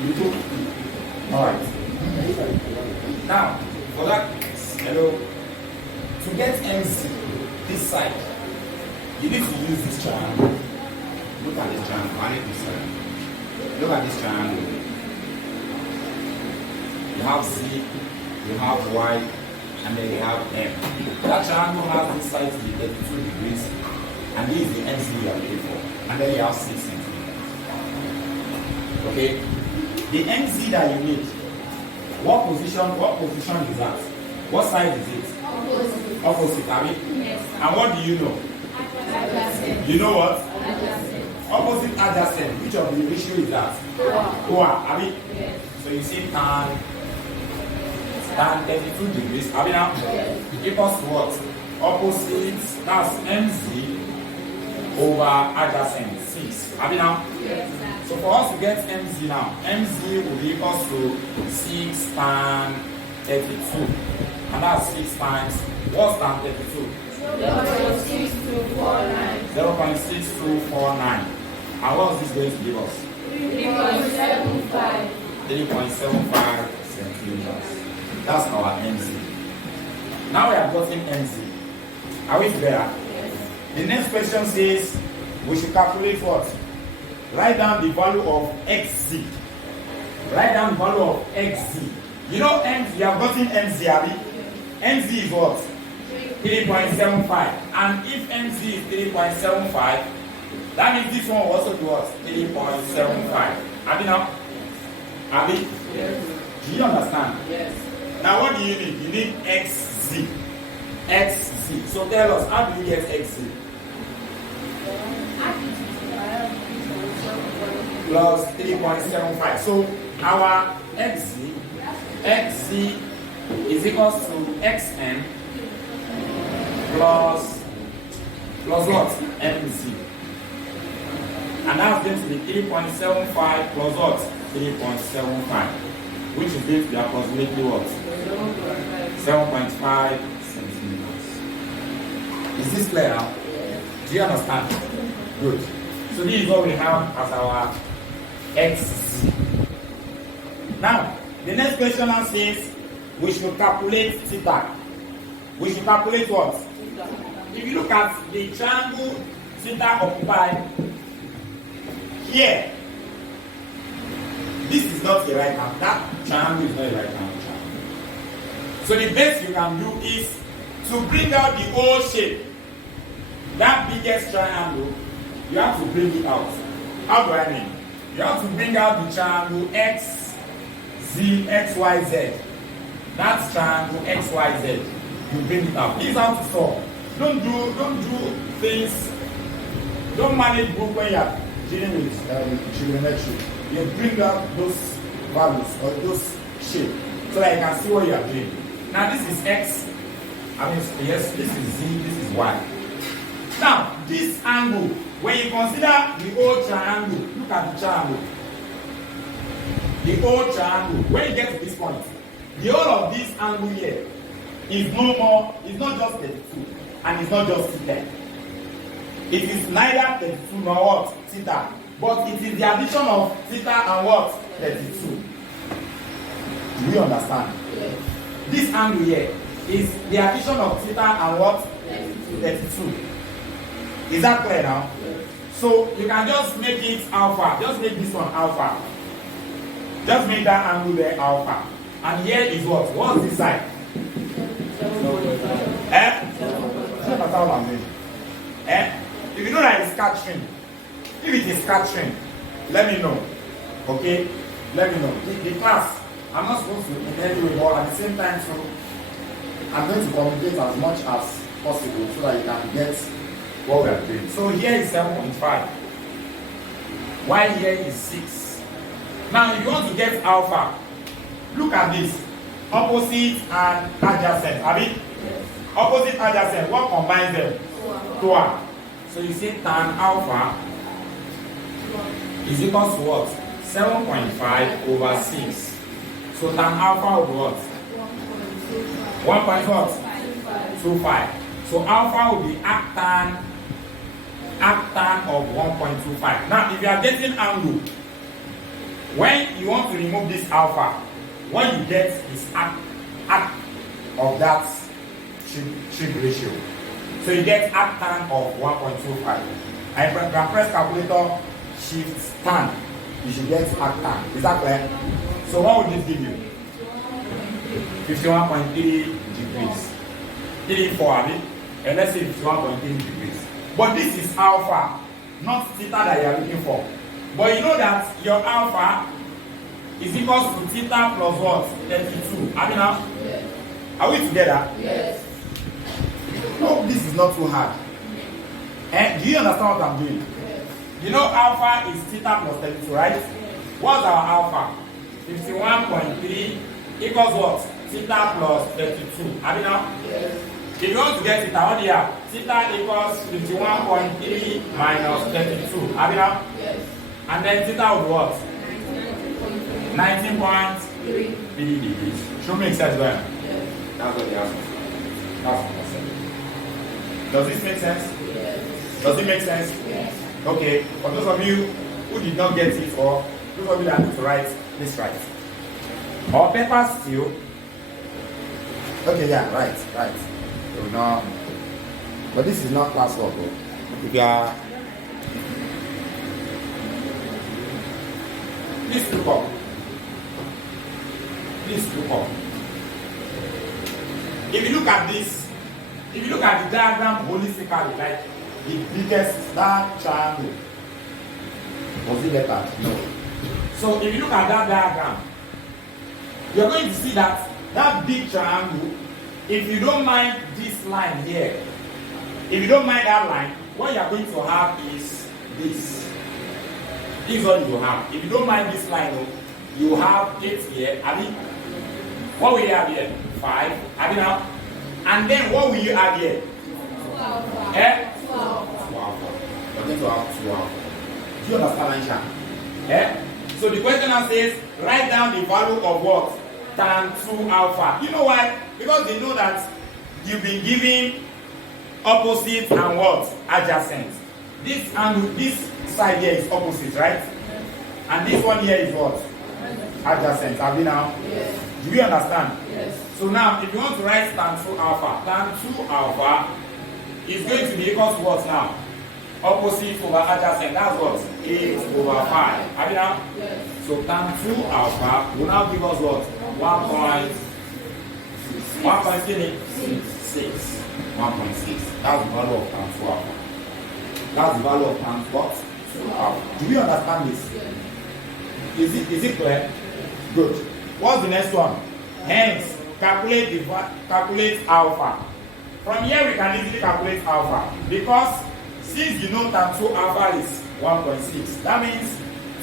You took 2. Alright. Now, for that, hello, to get MC, this side, you need to use this triangle. Look at this triangle. I need this side. Look at this triangle. You have Z, you have Y, and then you have M. That triangle has this side to be 32 degrees, and this is the MC you are looking for. And then you have 6 centimeters. Okay? The MC that you need, what position is that? What side is it? Opposite. Opposite, Abby? Yes. And what do you know? Adjacent. You know what? Adjacent. Opposite adjacent. Which of the ratio is that? 4. Abby? Yes. So you see tan 32 degrees. Abby now? Yes. Equals to what? Opposite, that's MC over adjacent, 6. Abby now? Yes. So for us to get MZ now, MZ will be equal to 6 tan 32. And that's 6 times, what's tan 32? 0.6249. 0.6249. And what's this going to give us? 3.75. 3.75 centimeters. That's our MZ. Now we have gotten MZ. Are we together? Yes. The next question says we should calculate what? Write down the value of XZ. Write down the value of XZ. You know MZ, you have gotten MZ, Abby? MZ is what? 3.75. And if MZ is 3.75, that means this one will also be what? 3.75. Abby now? Abby? Yes. Do you understand? Yes. Now what do you need? You need XZ. XZ. So tell us, how do you get XZ? Plus 3.75. So our XZ is equals to XM plus what? MZ. And that's going to be 3.75 plus what? 3.75. Which is going to be approximately what? 7.5 centimeters. Is this clear now? Do you understand? Good. So this is what we have as our XZ. Now, the next question now says we should calculate theta. We should calculate what? If you look at the triangle theta occupied here, this is not a right hand. That triangle is not a right hand triangle. So the best you can do is to bring out the whole shape. That biggest triangle, you have to bring it out. How do I mean? You have to bring out the triangle X, Z, X, Y, Z. That's triangle X, Y, Z. You bring it out. This is how to solve. Don't do things. Don't manage book when you are dealing with trigonometry. You bring out those values or those shapes so that you can see what you are doing. Now this is X. I mean, yes, this is Z, this is Y. Now, this angle, when you consider the whole triangle, look at the triangle. The whole triangle, when you get to this point, the whole of this angle here is no more, it's not just 32, and it's not just theta. It is neither 32 nor what? Theta. But it is the addition of theta and what? 32. Do you understand? Yes. This angle here is the addition of theta and what? 32. Is that clear now? Yes. So you can just make it alpha. Just make this one alpha. Just make that angle there alpha. And here is what? What's this side? 7.5. If you know that it's scattering, if it is scattering, let me know. Okay? Let me know. The class, I'm not supposed to in any way, but at the same time, so I'm going to communicate as much as possible so that you can get what we are doing. So here is 7.5. While here is 6. Now, if you want to get alpha, look at this. Opposite and adjacent. I mean, yes. Opposite adjacent, what combines them? 2. So you see tan alpha is equal to what? 7.5 over 6. So tan alpha will be what? 1.25. So alpha will be arctan of 1.25. Now, if you are getting angle, When you want to remove this alpha, what you get is arc of that trig ratio. So you get arc tan of 1.25. And if you can press calculator, shift tan, you should get arc tan. Is that clear? So what would this give you? 51.3 degrees. 34, and let's say 51.3 degrees. But this is alpha, not theta that you are looking for. But you know that your alpha is equal to theta plus what? 32. Are we now? Yes. Are we together? Yes. No, this is not too hard. And do you understand what I'm doing? Yes. You know alpha is theta plus 32, right? Yes. What's our alpha? 51.3 equals what? Theta plus 32. Are we now? Yes. If you want to get theta, what do you have? Theta equals 51.3 minus 32. Are we now? Yes. And then theta would be what? 19.3 degrees. Should make sense, right? Yes. That's what they asked. That's what I said. Does this make sense? Yes. Does it make sense? Yes. Okay. For those of you who did not get it, or those of you that need to write, please write. Or paper still. Okay, yeah, right. So now, but this is not classwork. If you are, please look up. Please look up. If you look at this, if you look at the diagram holistically, like the biggest that triangle, was it letter? No. So if you look at that diagram, you're going to see that big triangle, if you don't mind this line here, if you don't mind that line, what you are going to have is this. This is what you will have. If you don't mind this line, you have 8 here. I mean, what will you have here? 5. I mean now. And then what will you have here? 2 alpha. 2 alpha. You're going to have 2 alpha. Do you understand, Aisha? So the question now says, write down the value of what? Tan 2 alpha. You know why? Because they know that you've been giving opposite and what? Adjacent. This angle, this side here is opposite, right? And this one here is what? Adjacent. Have you now? Yes. Do you understand? Yes. So now, if you want to write tan 2 alpha is going to be equal to what now? Opposite over adjacent. That's what? 8 over 5. Have you now? Yes. So tan 2 alpha will now give us what? 1.6. 1.6. That's the value of tan 2 alpha. That's the value of tan what? 2 alpha. Do you understand this? Yes. Is it clear? Good. What's the next one? Hence, calculate alpha. From here we can easily calculate alpha because since you know tan 2 alpha is 1.6, that means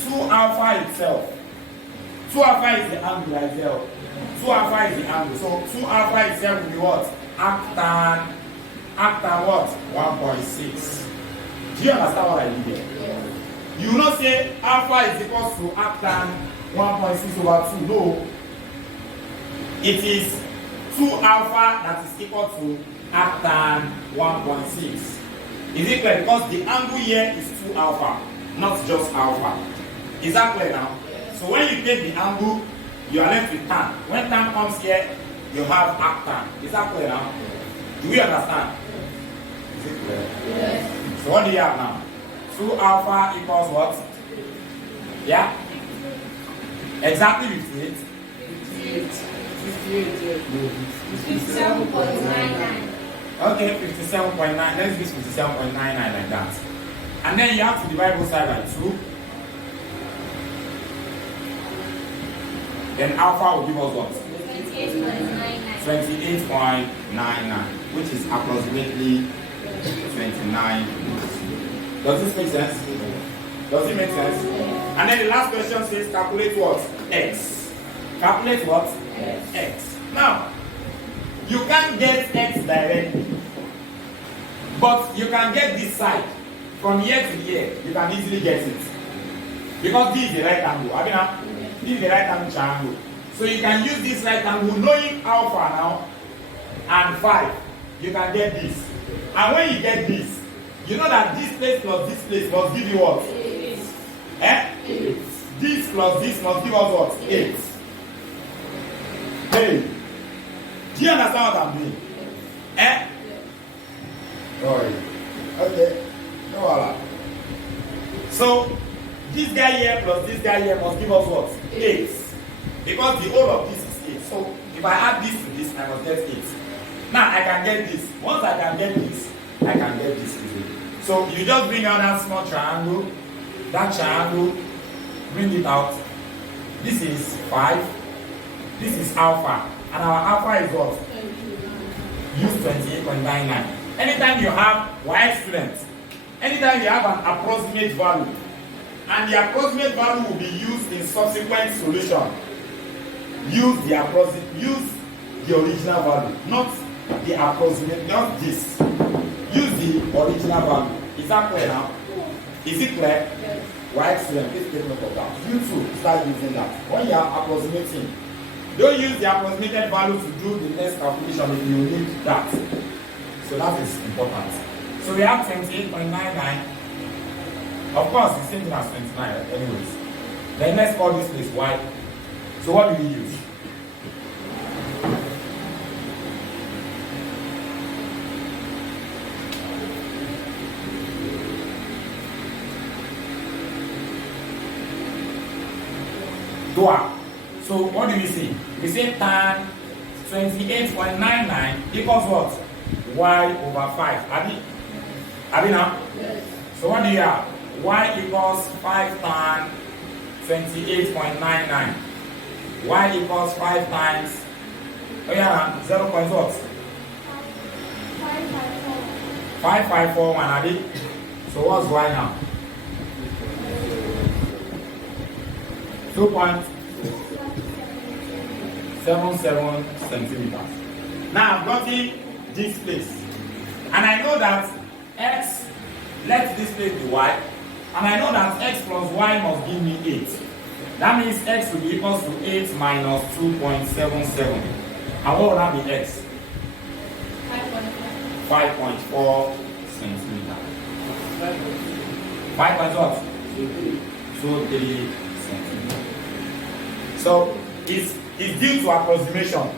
2 alpha itself. 2 alpha is the angle itself. 2 alpha is the angle. So 2 alpha itself will be what? Arc tan what? 1.6. Do you understand what I did here? Yes. You will not say alpha is equal to arc tan 1.6 over 2. No. It is 2 alpha that is equal to arc tan 1.6. Is it clear? Because the angle here is 2 alpha, not just alpha. Is that clear now? Yes. So when you take the angle, you are left with tan. When tan comes here, you have arc tan. Is that clear now? Do we understand? Is it clear? Yes. So what do you have now? 2 alpha equals what? Yeah? Exactly 58. 57.99. Okay, 57.9. Let's use 57.99 like that. And then you have to divide both sides by 2. Then alpha will give us what? 28.99, which is approximately 29. Does this make sense? Does it make sense? And then the last question says calculate what? X. Calculate what? X. Now, you can't get X directly, but you can get this side. From here to here, you can easily get it. Because this is the right angle. I mean, this is the right angle triangle. So you can use this right angle, knowing alpha now, and 5. You can get this. And when you get this, you know that this place plus this place must give you what? 8. This plus this must give us what? 8. Hey, do you understand what I'm doing? Eh? Sorry. Okay. No Allah. So this guy here plus this guy here must give us what? 8. Because the whole of this is 8. So if I add this to this, I must get 8. Now I can get this. Once I can get this, I can get this easily. So you just bring out that small triangle, bring it out. This is 5. This is alpha. And our alpha is what? Use 28.99. Anytime you have y students, anytime you have an approximate value, and the approximate value will be used in subsequent solution, use the original value, not the approximate, not this. Use the original value. Is that clear now? Is it clear? Yes. Y student, please take note of that. You too start using that. When you are approximating, don't use the approximated value to do the next calculation if you need that. So that is important. So we have 28.99. Of course, the same thing as 29 anyways. Then let's call this place Y. So what do we use? So what do we see? We say tan 28.99 equals what? Y over 5. Abi now? Yes. So what do you have? Y equals 5 tan 28.99. Y equals 5 times 0 point what? 5541. Abi? So what's Y now? 2.77 centimeters. Now I've gotten this place, and I know that x, let this place be y, and I know that x plus y must give me 8. That means x will be equal to 8 minus 2.77. And what will that be x? 5.4 centimeters. 5.23 centimeters. So it's due to approximation.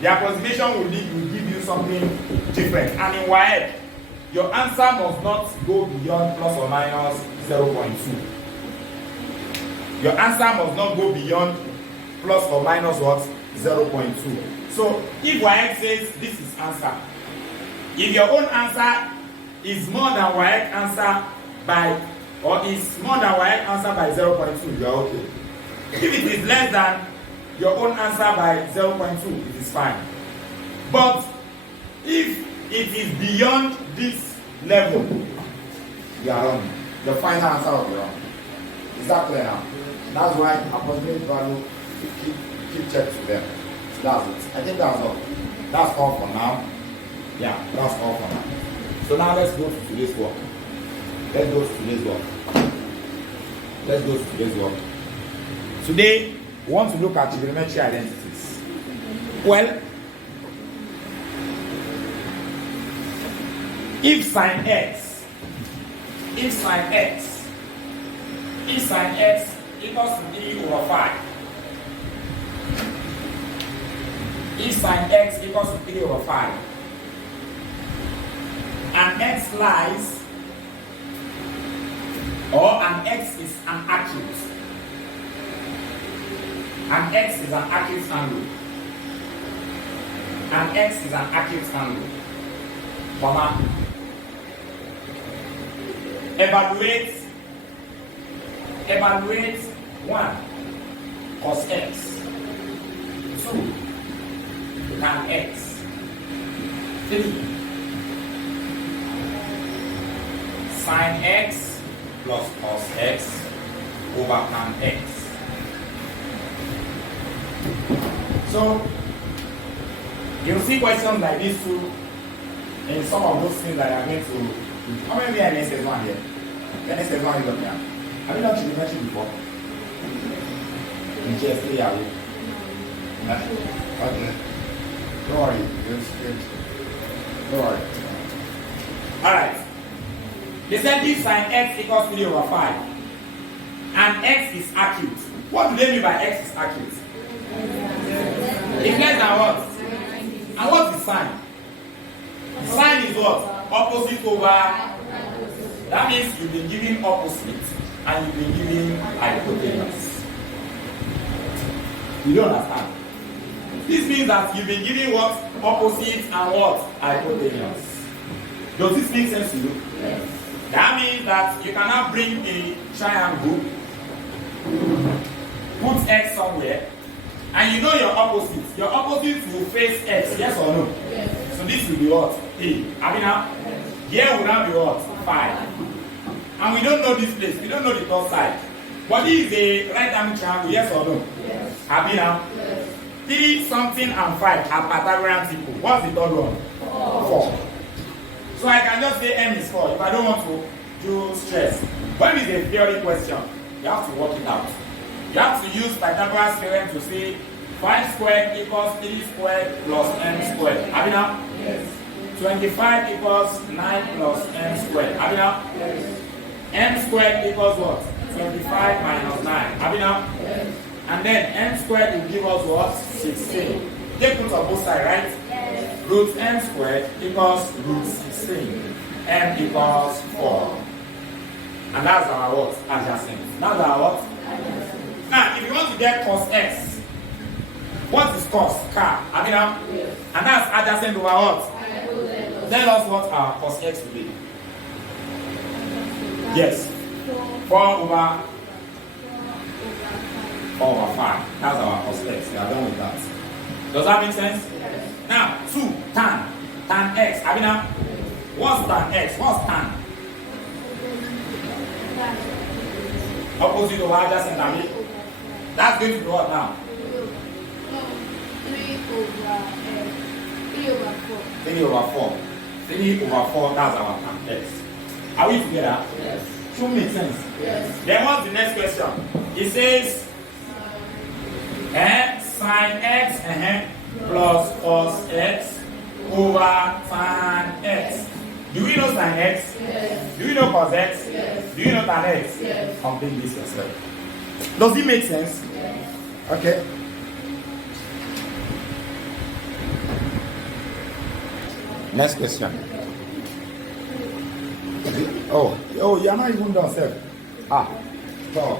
The approximation will give you something different. And in y, your answer must not go beyond plus or minus 0.2. Your answer must not go beyond plus or minus what? 0.2. So if y says this is answer, if your own answer is more than y answer by, or is more than y answer by 0.2, you are okay. If it is less than your own answer by 0.2, it is fine. But if it is beyond this level, you are wrong. The final answer will be wrong. Is that clear now? That's why approximate value, keep check to them. So that's it. I think that's all. That's all for now. Yeah, that's all for now. So now let's go to today's work. Let's go to today's work. Today, we want to look at trigonometry identities. Well, if sine x equals to 3 over 5, if sine x equals to 3 over 5, and x lies, or an x is an acute, and x is an acute angle, and x is an acute angle, comma, evaluate 1 cos x, 2 tan x, 3 sin x plus cos x over tan x. So you'll see questions like this too in some of those things that are going to. How many are in SS1 here? The SS1 is up here. Have you done trigonometry before? In GS3, are you? Okay. Don't worry. Don't worry. Alright. They said if sine x equals 3 over 5 and x is acute, What do they mean by x is accurate? It's less than what? And what's the sign? The sign is what? Opposite over. That means you've been giving opposite and you've been giving hypotenuse. You don't understand? This means that you've been giving what? Opposite and what? Hypotenuse. Does this make sense to you? Yes. That means that you cannot bring a triangle, put x somewhere, and you know your opposite. Your opposite will face x, yes or no? Yes. So this will be what? A. I mean now, here will now be what? 5. And we don't know this place. We don't know the third side. But this is a right-hand triangle, yes or no? Yes. Have you now? Yes. 3 something and 5 are Pythagorean people. What's the third one? 4. So I can just say m is 4 if I don't want to do stress. When it's a theory question, you have to work it out. You have to use Pythagoras theorem to say 5 squared equals 3 squared plus m squared. Have you now? Yes. 25 equals 9 plus m squared. Have you now? Yes. M squared equals what? 25 minus 9. Have you now? Yes. And then m squared will give us what? 16. Take root of both sides, right? Yes. Root m squared equals root 16. M equals 4. And that's our what? Adjacent. That's our what? Now, if you want to get cos x, what is cos? Car. Have you now? Yes. And that's adjacent over what? Tell us what our cos x will be. Yes. 4 over 5. That's our cos x. We are done with that. Does that make sense? Yes. Now, 2, tan. Tan x. Have you now? What's tan x? What's tan? Opposite over adjacent. Have you? That's going to be what now? 3 over 4. 3 over 4. 3 over 4, that's our tan x. Are we together? Yes. Should make sense. Yes. Then what's the next question? It says sin x plus cos x over tan x. Do we know sin x? Yes. Do we know cos x? Yes. Do you know tan x? Yes. Complete this yourself. Does it make sense? Yes. Okay. Next question. Oh, you are not even done, sir. So,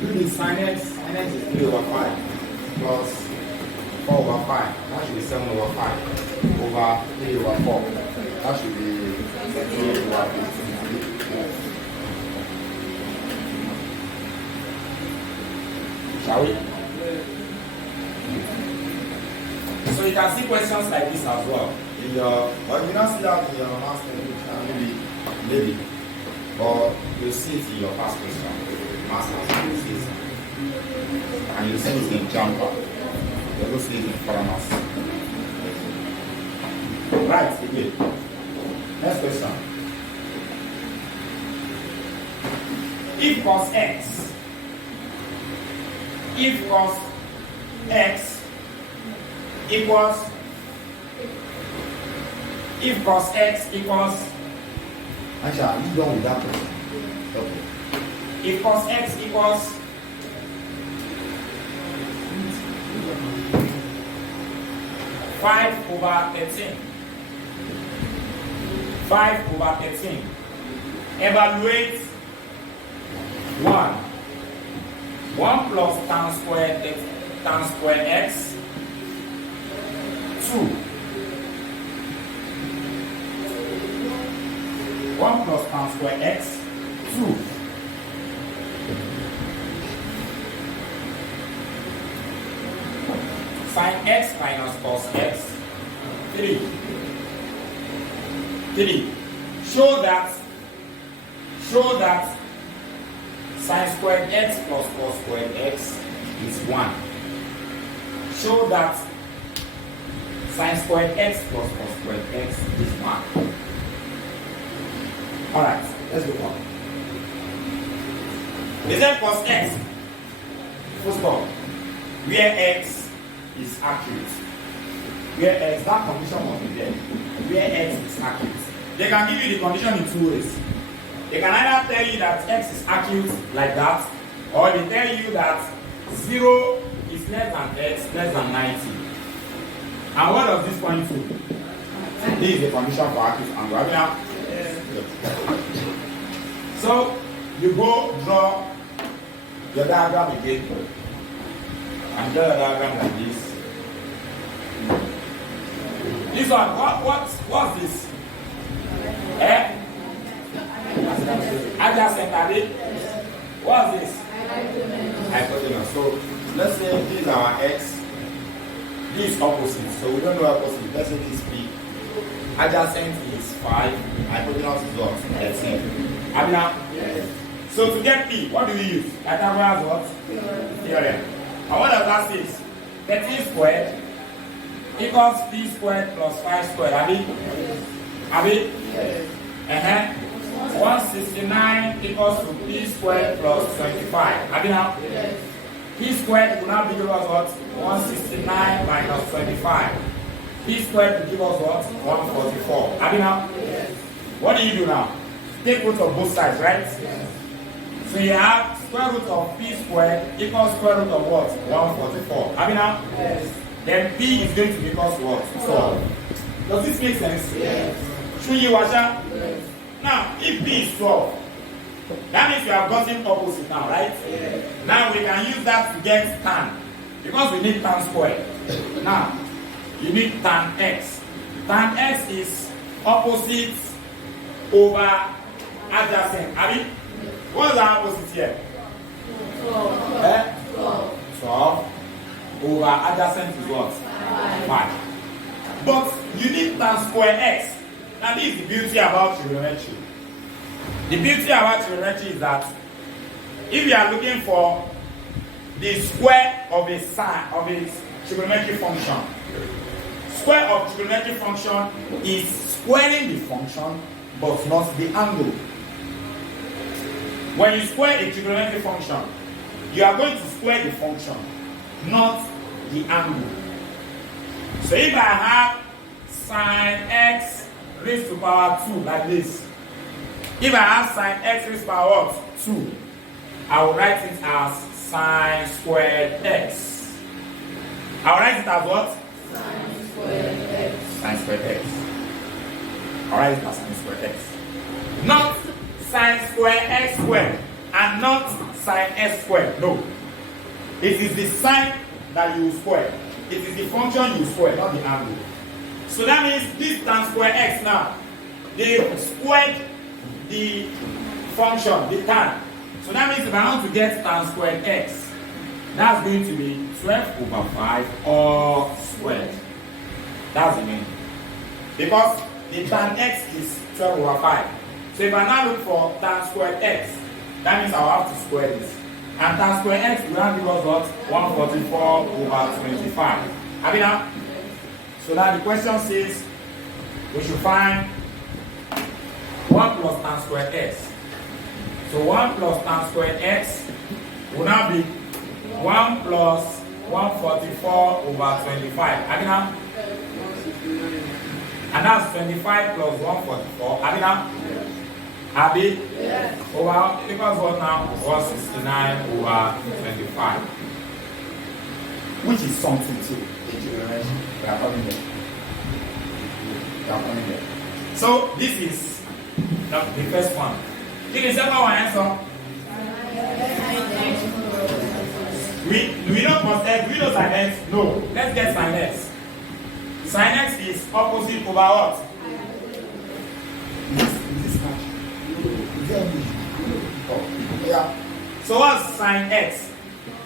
do the sin x. Sin x is 3 over 5 plus 4 over 5. That should be 7 over 5 over 3 over 4. That should be 3 over 15. Shall we? So you can see questions like this as well. In your, or you not see that in your master, maybe, or you see it in your past question, master's, you see it, and you see it in jumper, you will see it in foreigners. Right, again. Next question. If cos x equals if cos x equals, actually, I'm done with that one. Okay. If cos x equals 5 over 13, 5 over 13, evaluate 1 plus tan square x, 2 1 plus tan square x, 2 sin x minus cos x, 3 show that sin squared x plus cos squared x is 1. Show that sin squared x plus cos squared x is 1. Alright, let's go on. Is that cos x? First of all, where x is accurate. Where x, that condition must be there. Where x is accurate. They can give you the condition in 2 ways. They can either tell you that x is accurate like that, or they tell you that 0 is less than x less than 90. And what does this point to? This is the condition for active angle. So you go draw your diagram again and draw your diagram like this. This one, what's this? Eh? Adjacent, are they? What's this? Hypotenuse. So let's say this is our x, this is opposite. So we don't know opposite. Let's say this is p. Adjacent is 5, hypotenuse is what? 13. Abina? Yes. So to get p, what do we use? Pythagoras what? Theorem. And what does that say? 13 squared equals p squared plus 5 squared. Abi? Abi? Yes. 169 equals to p squared plus 25. Abi now? Yes. P squared will now be given us what? 169 minus 25. P squared will give us what? 144. Abi now? Yes. What do you do now? Take root of both sides, right? Yes. So you have square root of p squared equals square root of what? 144. Abi now? Yes. Then p is going to be equals to what? 12. Does this make sense? Yes. Should you watch that? Yes. Now, if p is 12, that means we have gotten opposite now, right? Yes. Now we can use that to get tan. Because we need tan squared. Now, you need tan x. Tan x is opposite over adjacent. I mean, what's the opposite here? 12. 12 over adjacent is what? 5. But you need tan square x. Now this is the beauty about trigonometry. The beauty about trigonometry is that if you are looking for the square of a sine of a trigonometric function, square of trigonometric function is squaring the function but not the angle. When you square a trigonometric function, you are going to square the function, not the angle. So if I have sine x raised to power 2 like this, if I have sine x raised to power what? 2, I will write it as sine squared x. I will write it as what? Sine squared x. Sine squared x. I will write it as sine squared x. Not sine squared x squared and not sine x squared. No. It is the sine that you square. It is the function you square, not the angle. So that means this tan square x now, they squared the function, the tan. So that means if I want to get tan squared x, that's going to be 12 over 5 all squared. That's the meaning. Because the tan x is 12 over 5. So if I now look for tan squared x, that means I'll have to square this. And tan squared x will now give us what? 144 over 25. Have you now? So now the question says we should find 1 plus tan squared x. So 1 plus tan squared x will now be 1 plus 144 over 25. Have you now? And that's 25 plus 144. Have you now? Abi? Yes. Over equals what now? 169 over 25. Which is something too. We are coming there. We are coming there. So this is the first one. Give the second one answer. We don't must x. We know sin x. No. Let's get sin x. Sin x is opposite over what? Yeah. So what's sin x?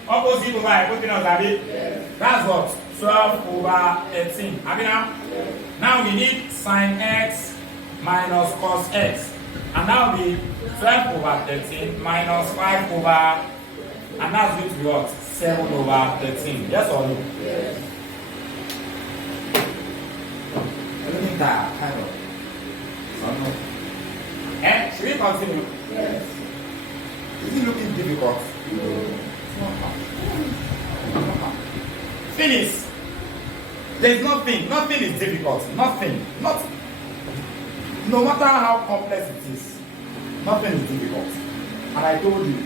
Opposite over hypotenuse, Abi? Yes. That's what? 12 over 13. Abi now? Yes. Now we need sin x minus cos x. And that will be 12 over 13 minus 5 over, and that's going to be what? 7 over 13. Yes or no? Yes. Looking that kind of. So no. And should we continue? Yes. Is it looking difficult? No. Finish. There's nothing is difficult. Nothing. No matter how complex it is, nothing is difficult. And I told you,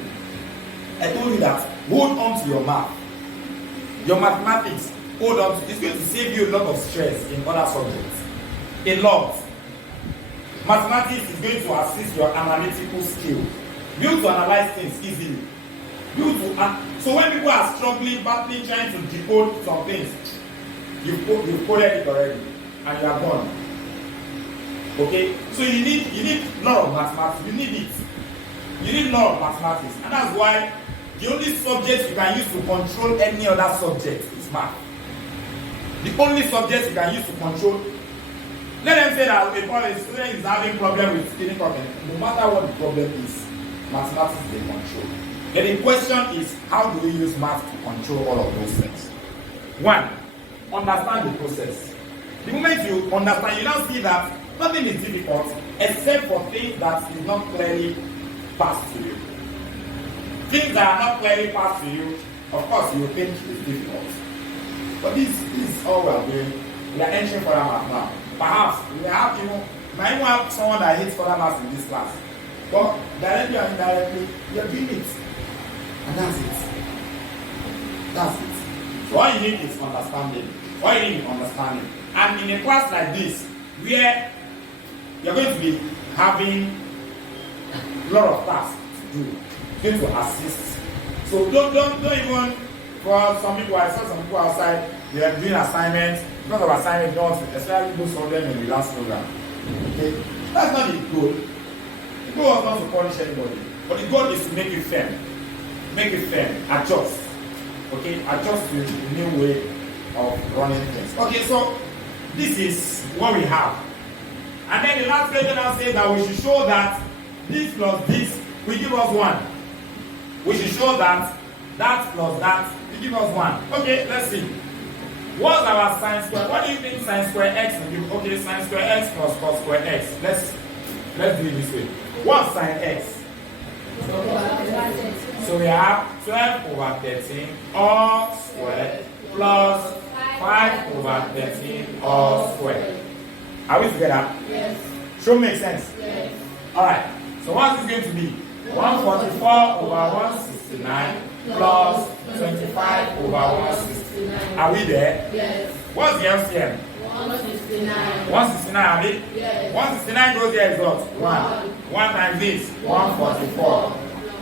I told you that hold on to your math. Your mathematics, hold on to. It's going to save you a lot of stress in other subjects. A lot. Mathematics is going to assist your analytical skill. Be able to analyze things easily. So when people are struggling, battling, trying to decode some things, you've coded it already, and you are gone. Okay? So you need a lot of mathematics. You need it. You need a lot of mathematics. And that's why the only subject you can use to control any other subject is math. The only subject you can use to control. Let them say that a student is having problem with speaking problem. No matter what the problem is, mathematics they control. Then the question is, how do we use math to control all of those things? One, understand the process. The moment you understand, you now see that nothing is difficult except for things that is not clearly passed to you. Things that are not clearly passed to you, of course, you will think it's difficult. But this is all we are doing. We are entering further math now. Perhaps we have, might even have someone that hates further math in this class. But directly or indirectly, you are doing it. And that's it. That's it. So all you need is understanding. All you need is understanding. And in a class like this, where you're going to be having a lot of tasks to do, going to assist. So don't even, for some people, I saw some people outside, they are doing assignments. Because of assignments, especially most of them in the last program. Okay? That's not the goal. The goal was not to punish anybody. But the goal is to make it fair. Make it fair. Adjust. Okay? Adjust to the new way of running things. Okay, so this is what we have. And then the last question now says that we should show that this plus this will give us 1. We should show that that plus that will give us 1. Okay, let's see. What's our sine square? What do you think sine square x will give? Okay, sine square x plus cos square x. Let's do it this way. What's sine x? So we have 12 over 13 all squared plus 5 over 13 all squared. Are we together? Yes. Should make sense? Yes. Alright. So what is going to be? 144 over 169 plus 25 over 169. Are we there? Yes. What's the LCM? 169. 169, are we? Yes. 169 goes there is what? 1. 1 times this? 144.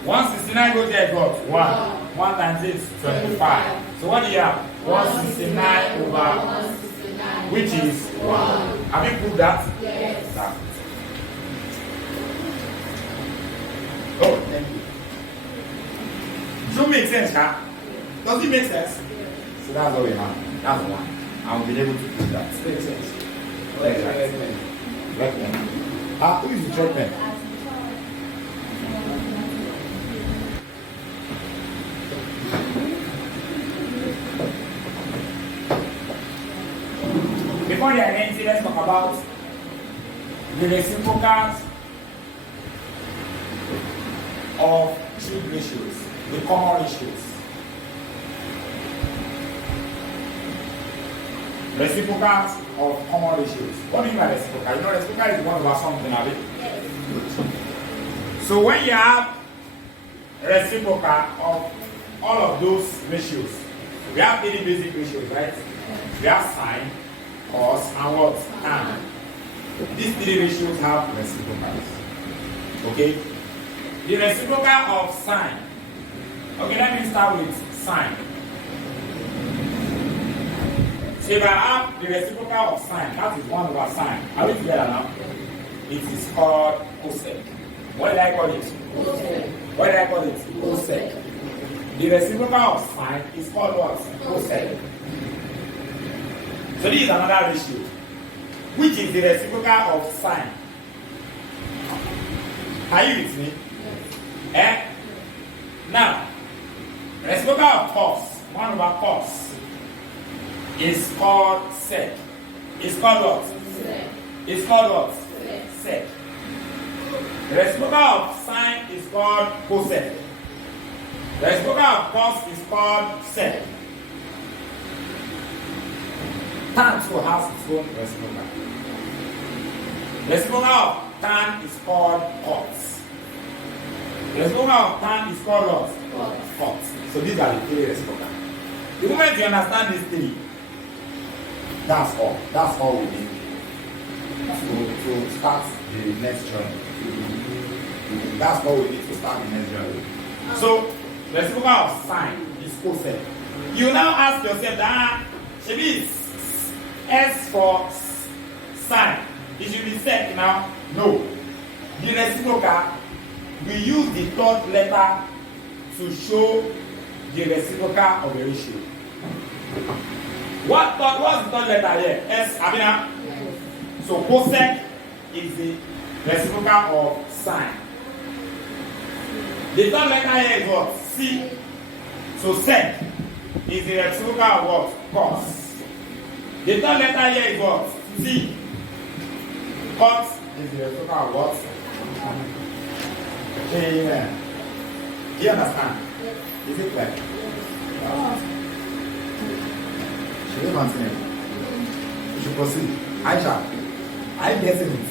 169 goes there is what? 1. 1 times this? 25. So what do you have? 169 over 169. which is 1. Have you proved that? Yes. That. Oh, thank you. Does it make sense, huh? Does it make sense? So that's all we have. That's 1. I'll be able to prove that. Makes sense. Right. Who is the third pen? Before the identity, let's talk about the reciprocals of trig ratios, the common ratios. Reciprocals of common ratios. What do you mean by reciprocal? You know, reciprocal is 1 over something, have it? Yes. So when you have reciprocal of all of those ratios, we have 3 basic ratios, right? We have sine, cos, and what? Tan. These 3 ratios have reciprocals. Okay? The reciprocal of sine. Okay, let me start with sine. So if I have the reciprocal of sine, that is 1 over sine. Are we together now? It is called cosec. What did I call it? Cosec. What did I call it? Cosec. The reciprocal of sine is called what? Cosec. So this is another ratio. Which is the reciprocal of sine? Are you with me? Yes. Now, reciprocal of cos, 1 over cos, is called sec. It's called what? Sec. It's called what? Sec. Sec. The reciprocal of sine is called cosec. The reciprocal of cos is called sec. Tan too has its own reciprocal. The reciprocal of tan is called cos. The reciprocal of tan is called what? Cot. So these are the three reciprocal. The moment you understand these three, that's all. That's all we need to start the next journey. That's all we need to start the next journey. So, reciprocal of sine is cosec. You now ask yourself that should be S for sine. It should be sec now. No. The reciprocal, we use the third letter to show the reciprocal of the ratio. What's the third letter here? S, Abina? So cosec is the reciprocal of sine. The third letter here is what? C. So sec is the reciprocal of what? Cos. The third letter here is what? C. Cot is the reciprocal of what? Amen. Do you understand? Is it clear? Should we continue? We should proceed. Aisha, are you getting it?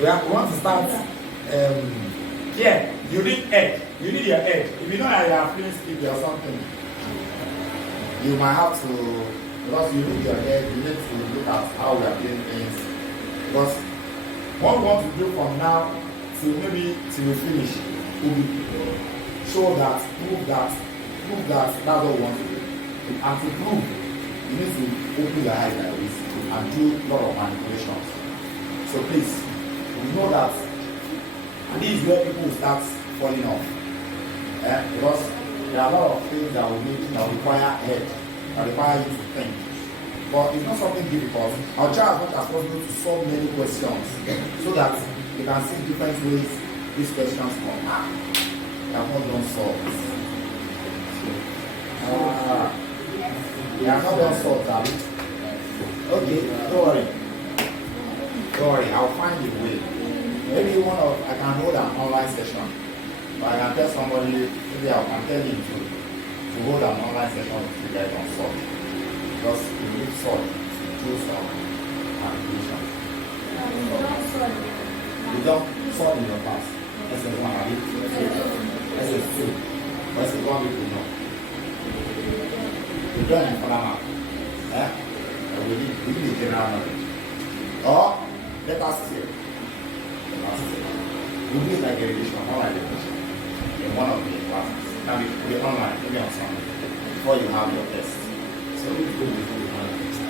We want to start. Here, you need egg. You need your egg. If you know that you are feeling sleepy or something, you might have to, because you need your egg, you need to look at how we are doing things. Because what we want to do from now to maybe till we finish will be show that, prove that that's what we want to do. And to prove, you need to open your eyes like this and do a lot of manipulations. So please, we know that this is where people start falling off. Because there are a lot of things that will need, that require head, that require you to think. But it's not something difficult. I'll try as much as possible to solve many questions so that you can see different ways these questions come out. They have not done solved. They are not done solved, are they? Okay, don't worry. Don't worry, I'll find a way. Maybe I can hold an online session. But I can tell somebody, maybe I can tell him to hold an online session to get on solve. Because you need solve to do some manipulation. You don't solve in your class. SS1, are you? SS2. Or SS1 people know. You don't in Panama. We need the general knowledge. Or let us see. We do it like a revision, online revision, in one of the classes. Now we put it online, maybe on Sunday, before you have your test. So we do it before you have your test.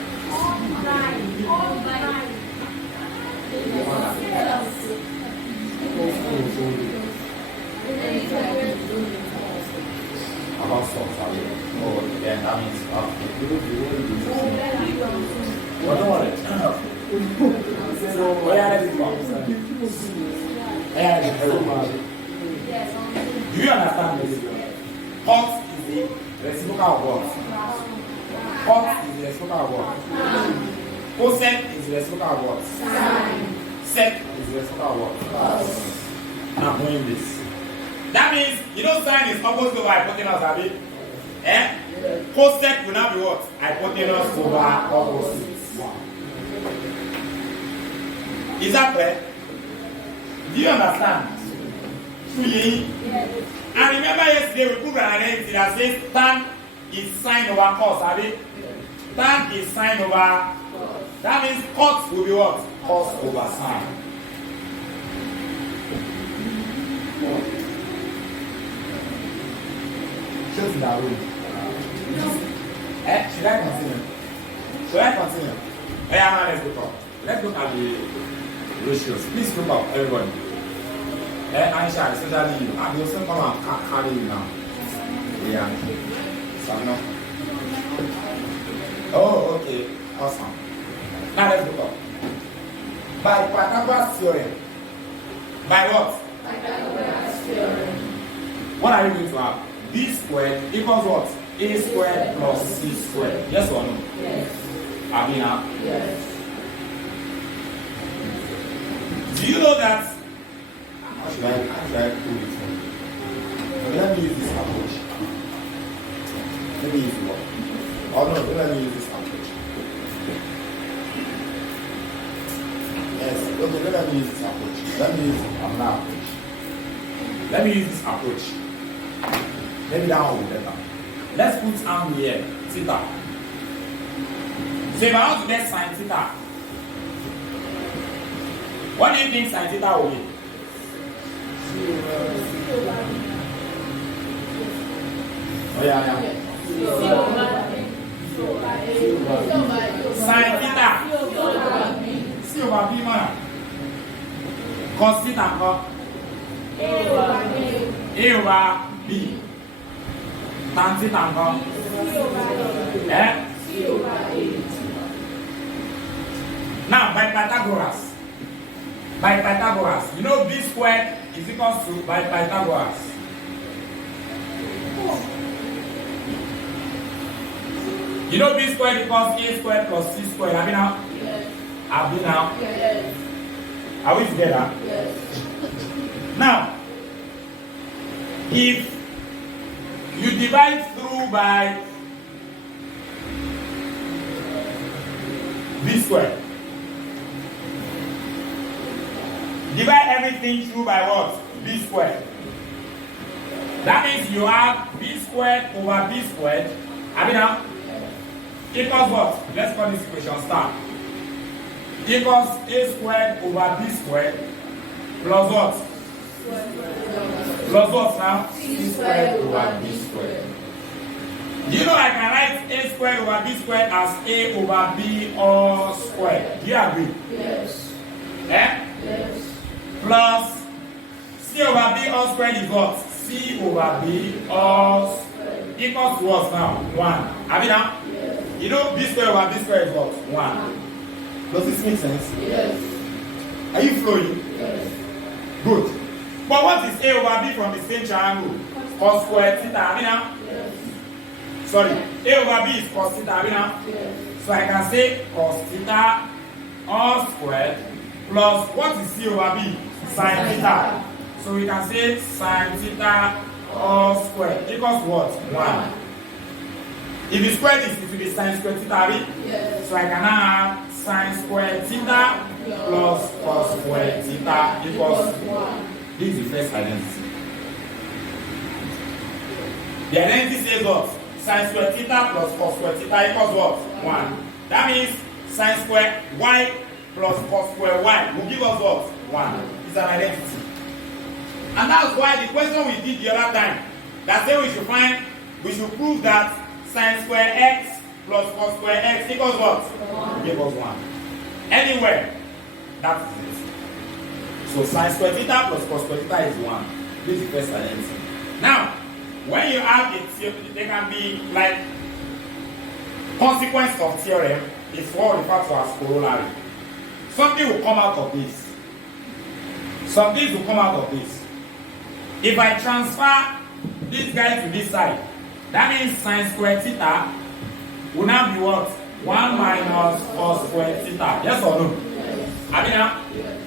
About socks, are you? Oh, then that means well, don't worry. So, where is it from? Do you understand this? Hot is the reciprocal of what? Hot is the reciprocal of what? Cosec is the reciprocal of what? Sec is the reciprocal of what? I'm doing this. That means, you know, sine is opposite over hypotenuse, have it? Cosec will now be what? Hypotenuse over opposite. Is that correct? Do you understand? Fully? And remember yesterday we put an identity that says tan is sine over cos, have it? Tan is sine over. That means cos will be what? Cos over sine. Shows that way. Should I continue? Should I continue? Now let's look up. Let's look at the ratios. Please look up, everybody. Aisha, especially you. I will also come and carry you now. Yeah. So, oh, okay. Awesome. Now let's look up. By Pythagoras theorem. By what? Pythagoras theorem. What are you going to have? B squared equals what? A squared plus C squared. Yes or no? Yes. Abina? Yes. Do you know that? How should I prove it for you? Let me use this approach. Let me use what? Oh no, let me use this approach. Yes, okay, let me use this approach. Let me use another approach. Let me use this approach. Maybe that one will be better. Let's put angle here, theta. So if I want to get sine theta, what do you think sine theta will be? Oh yeah. Sine theta. C over B man. Cos theta co. A over B. Tan theta co. Eh? Now by Pythagoras, you know B squared is equal to by Pythagoras. You know B squared equals A squared plus C squared. Have you now? Yes. Have you now? Yes. Are we together? Yes. Now, if you divide through by B squared, divide everything through by what? B squared. That means you have B squared over B squared. Have you now? Equals what? Let's call this equation star. Equals A squared over B squared plus what? Plus what now? C squared over B squared. Do you know I can write A squared over B squared as A over B all squared? Do you agree? Yes. Eh? Yes. Plus C over B all squared is what? C over B all squared. Equals to what now? 1. Have you now? Yes. You know B squared over B squared is what? 1. Does this make sense? Yes. Are you flowing? Yes. Good. But what is A over B from the same triangle? Cos squared theta. Have you now? Yes. Sorry. A over B is cos theta. Have you now? Yes. So I can say cos theta all squared plus what is C over B? Sin theta. So we can say sin theta all squared equals what? 1. If you square this, it will be sin squared theta. Right? Yes. So I can now have sin squared theta plus cos squared theta equals 1. This is the first identity. The identity says what? Sin squared theta plus cos squared theta equals what? 1. That means sin squared y plus cos squared y will give us what? 1. It's an identity. And that's why the question we did the other time, that say we should prove that sin squared x plus cos squared x equals what? 1. Equals 1. Anywhere, that is it. So sin squared theta plus cos squared theta is 1. This is the first identity. Now, when you have a theorem, they can be like consequence of theorem is what we refer to as corollary. Something will come out of this. Some things will come out of this. If I transfer this guy to this side, that means sin squared theta will now be what? 1 minus cos squared theta. Yes or no? Yes. I mean, Yes.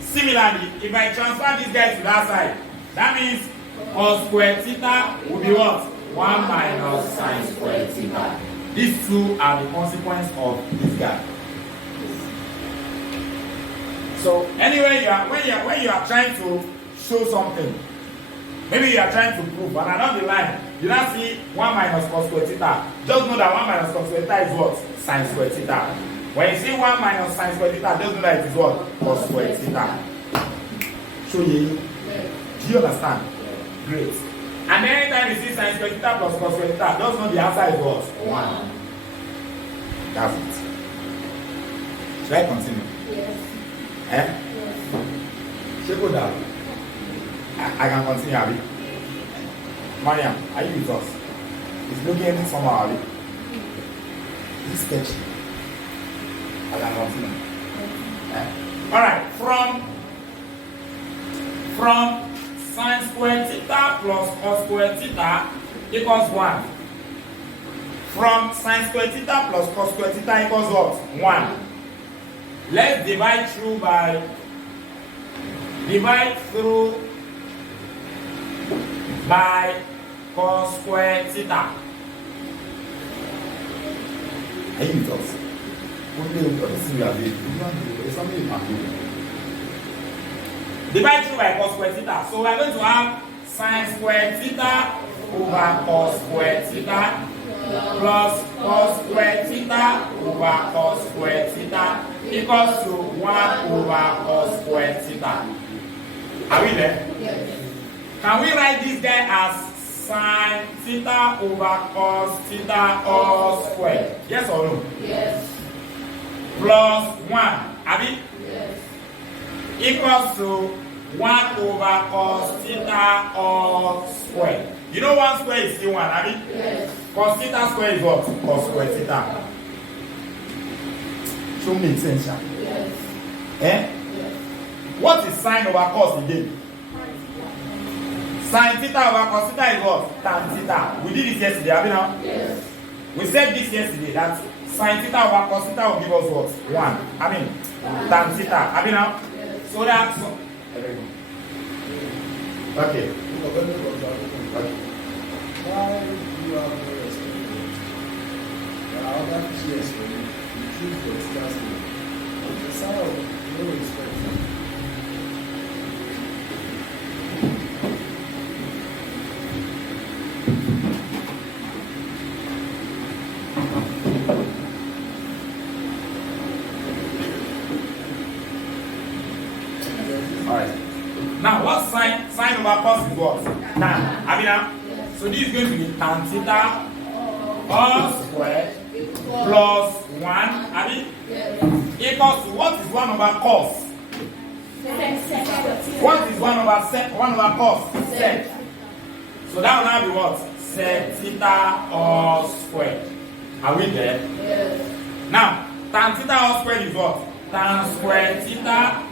similarly, if I transfer this guy to that side, that means cos squared theta will be what? 1 minus sin squared theta. These two are the consequence of this guy. So anyway, when you are trying to show something, maybe you are trying to prove, and along the line, you now see 1 minus cos squared theta. Just know that 1 minus cos squared theta is what? Sin squared theta. When you see 1 minus sin squared theta, just know that it is what? Cos squared theta. So you, do you understand? Great. And anytime you see sin squared theta plus cos squared theta, just know the answer is what? 1. That's it. Should I continue? Yes. Eh? Yes. Should I go down? I can continue, Abby. Mariam, are you with us? It's looking at me somehow, Abby. Is it sketchy? I can continue. Alright, from sin squared theta plus cos squared theta equals 1. From sin squared theta plus cos squared theta equals what? 1. Let's divide through by cos squared theta. Are you with us? There's something you can do. Divide through by cos squared theta. So we are going to have sine squared theta over cos squared theta plus cos squared theta over cos squared theta equals to 1 over cos squared theta. Are we there? Yes. Can we write this guy as sine theta over cos theta all squared? Yes or no? Yes. Plus 1. Abi? Yes. Equals to 1 over cos theta all squared. You know 1 square is still 1, Abi? Yes. Cos theta square is what? Cos square theta. Show me sense. Yes. Eh? Yes. What is sine over cos again? Sine theta over cos theta is what? Tan theta. We did it yesterday, have you now? Yes. We said this yesterday that sine theta over cos theta will give us what? 1. I mean, tan theta. Have you now? Yes. So that's okay. Okay. Why do you have no respect? There are other peers for you. You choose to express them. It's a sign of no respect. Alright. Now what sine over cos is what? Tan. Have you now? So this is going to be tan theta all squared plus 1, Abi, equals to what is 1 over cos? What is 1 over cos? Sec. So that will now be what? Sec theta all squared. Are we there? Yes. Now, tan theta all squared is what? Tan squared theta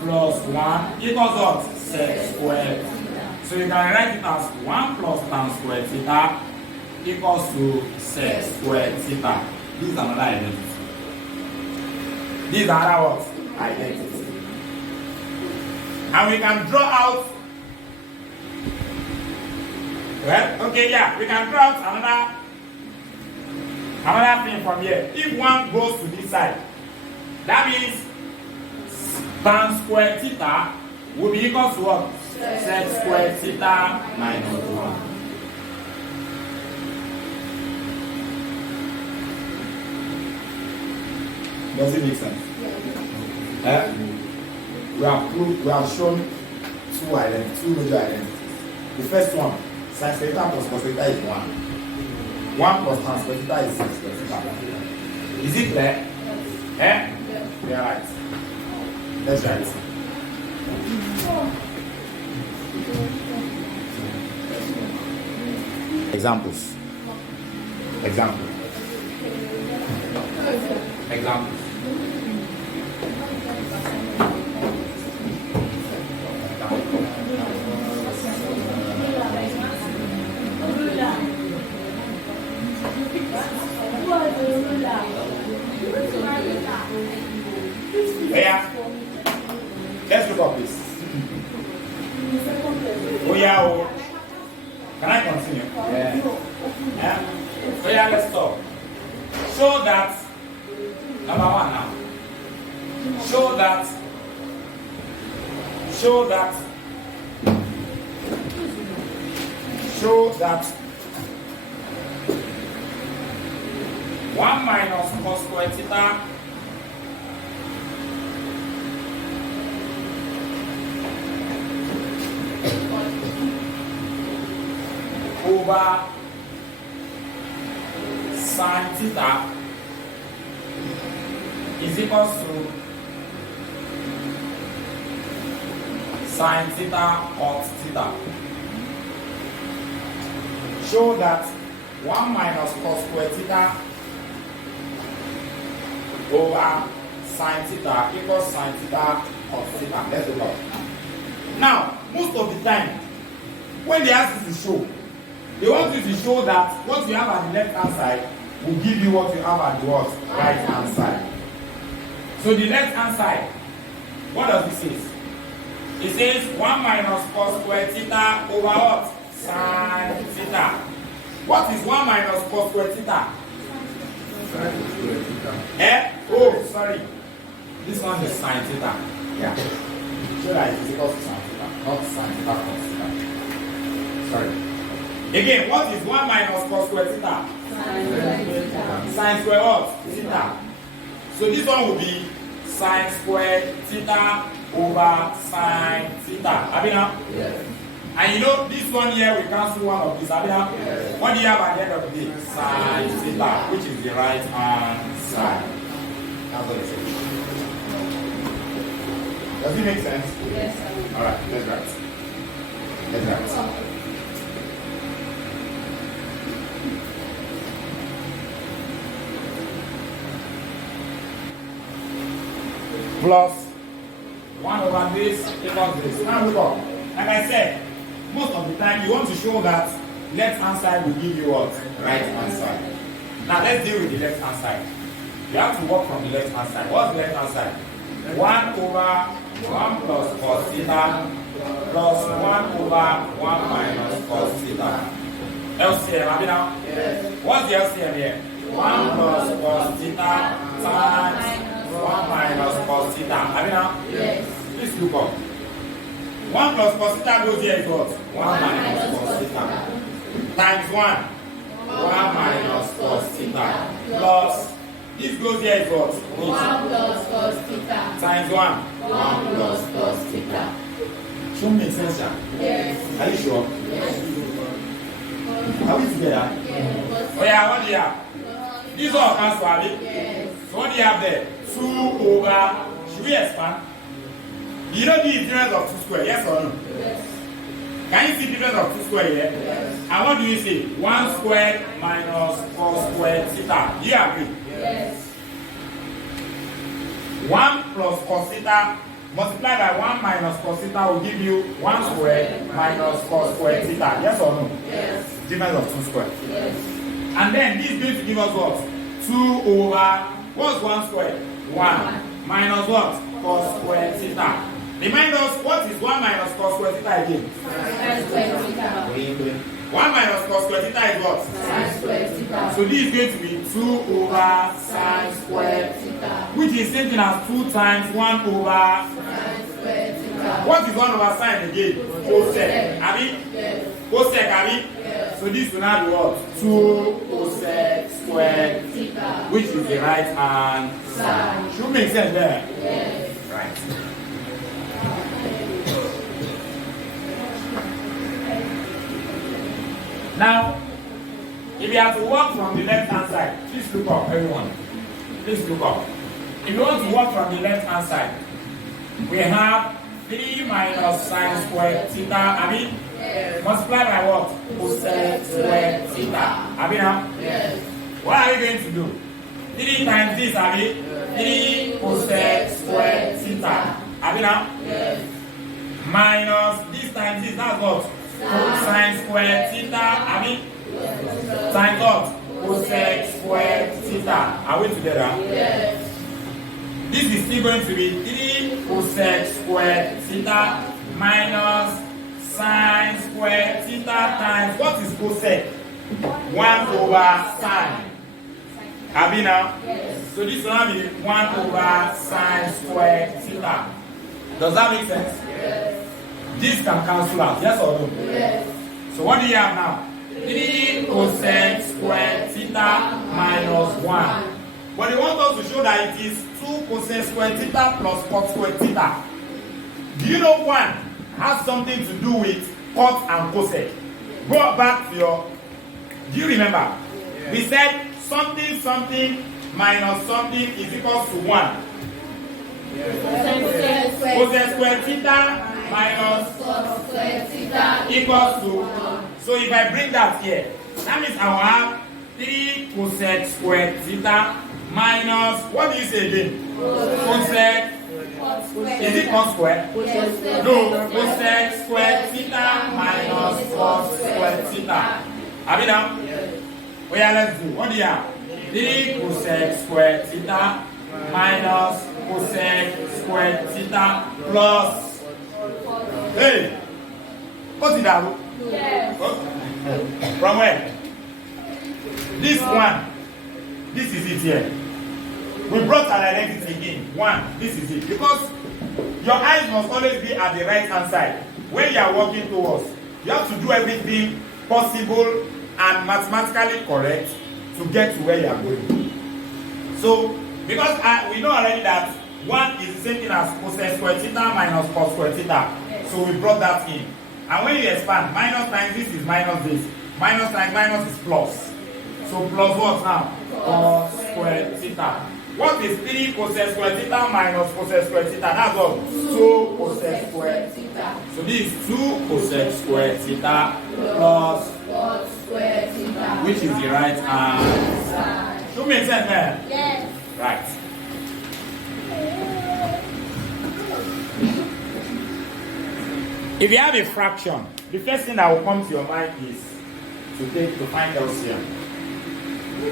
plus 1 equals what? Sec squared. So you can write it as 1 plus tan squared theta equals to sec squared theta. This is another identity. This is another what? Identity. And we can draw out. Well, okay, yeah, we can draw out another thing from here. If 1 goes to this side, that means tan squared theta will be equal to what? Sec squared theta minus 1. Does it make sense? We have shown two major identities. The first one, sin squared theta plus cos theta is 1. 1 plus tan squared theta is sec squared theta. Is it clear? Eh? We are right. Let's write it. Examples. Examples. Yeah. Let's look up this. Oh yeah. Oh. Can I continue? Yeah. Yeah. So yeah, let's stop. Show that. Number 1 now. Show that 1 minus cos squared theta over sin theta is equals to sin theta cos theta. Show that 1 minus cos squared theta over sin theta equals sin theta cos theta. Let's look up. Now, most of the time, when they ask you to show, they want you to show that what you have at the left hand side will give you what you have at the right hand side. So the left hand side, what does it say? It says 1 minus cos squared theta over what? Sin theta. What is 1 minus cos squared theta? Eh? Oh, sorry. This one is sin theta. Yeah. So that it is equal to sin theta, not sin theta cos theta. Sorry. Again, what is 1 minus cos square theta? Sine square what? Theta. So this one will be sine square theta over sine theta. Have you now? Yes. And you know, this one here, we cancel one of these. Have you now? Yes. What do you have at the end of the day? Sine theta, which is the right hand side. That's what it says. Does it make sense? Yes. Alright, let's write. Let's write. Plus 1 over this equals this. Now look up. Like I said, most of the time you want to show that left hand side will give you what? Right hand side. Now let's deal with the left hand side. You have to work from the left hand side. What's the left hand side? 1 over 1 plus cos theta plus 1 over 1 minus cos theta. LCM, have you now? Yes. What's the LCM here? 1 plus cos theta times 1 minus cos theta. Have you now? Yes. Please look up. 1 plus cos theta goes here is what? 1 minus cos theta. Times 1. 1 minus cos theta. Plus, this goes here is what? 1 plus cos theta. Times 1. 1 plus cos theta. Should make sense, yeah? Yes. Are you sure? Yes. Are we together? Yes. Oh yeah, what do you have? This one cancel, have it? Yes. So what do you have there? 2 over, should we expand? You know the difference of 2 square, yes or no? Yes. Can you see the difference of 2 square here? Yes. And what do you say? 1 squared minus 4 squared theta. Do you agree? Yes. 1 plus cos theta multiplied by 1 minus cos theta will give you 1 squared minus cos squared theta. Yes or no? Yes. Difference of 2 squared. Yes. And then this is going to give us what? 2 over, what's 1 squared? 1. Minus what? Cos squared theta. Remind us, what is 1 minus cos squared theta again? Sine square theta. 1 minus cos squared theta is what? Sine square theta. So this is going to be 2 over sine squared, theta. which is same thing as 2 times 1 over. Sine square theta. What is 1 over sine again? Cosec. Abi? Yes. Cosec, abi? Yes. So this will now be what? 2 cosec squared, Theta. which is the right hand side. Should make sense there? Yes. Right. Now, if you have to work from the left hand side, please look up, everyone. Please look up. If you want to work from the left hand side, we have 3 minus sine squared theta. I mean, Yes. multiply by what? Cosec squared theta. I mean, now, Yes. what are we going to do? 3 times this, I mean, 3 cosec squared theta. I mean, now, Yes. minus this times this, that's what? Sine squared theta. I mean, times what? Cosec squared theta. Are we together? Yes. This is still going to be 3 cosec squared theta minus sine squared theta times, what is cosec? 1 over sine. Have you now? Yes. So this will now be 1 over sine squared theta. Does that make sense? Yes. This can cancel out, yes or no? Yes. So what do you have now? 3 cosec squared theta minus 1. But they want us to show that it is 2 cosec squared theta plus cot squared theta. Do you know 1 has something to do with cot and cosec? Go back to your, do you remember? Yeah. We said something something minus something is equals to 1. Cosec squared theta minus Cos square theta equals to. So if I bring that here, that means I will have 3 cosec squared theta minus, what do you say again? Cosec, is it cos square? Yes. No, cosec squared theta minus cos squared theta. Have you done? Oh yeah, let's do. What do you have? 3 cosec squared theta minus cosec squared theta plus. Hey, what's it that? Yes. From where? This one. This is it here. We brought an identity in. 1. This is it. Because your eyes must always be at the right hand side when you are walking towards. You have to do everything possible and mathematically correct to get to where you are going. So, because we know already that 1 is the same thing as cosec square theta minus cos square theta. Yes. So we brought that in. And when you expand, minus times this is minus this. Minus times minus is plus. So plus what now? Cos square theta. What is 3 cosec square theta minus cosec square theta? That's what? 2 cosec square theta. So this is 2 cosec square theta plus cos square theta. Which is the right answer. Should make sense, man? Yes. Right. If you have a fraction, the first thing that will come to your mind is to find LCM.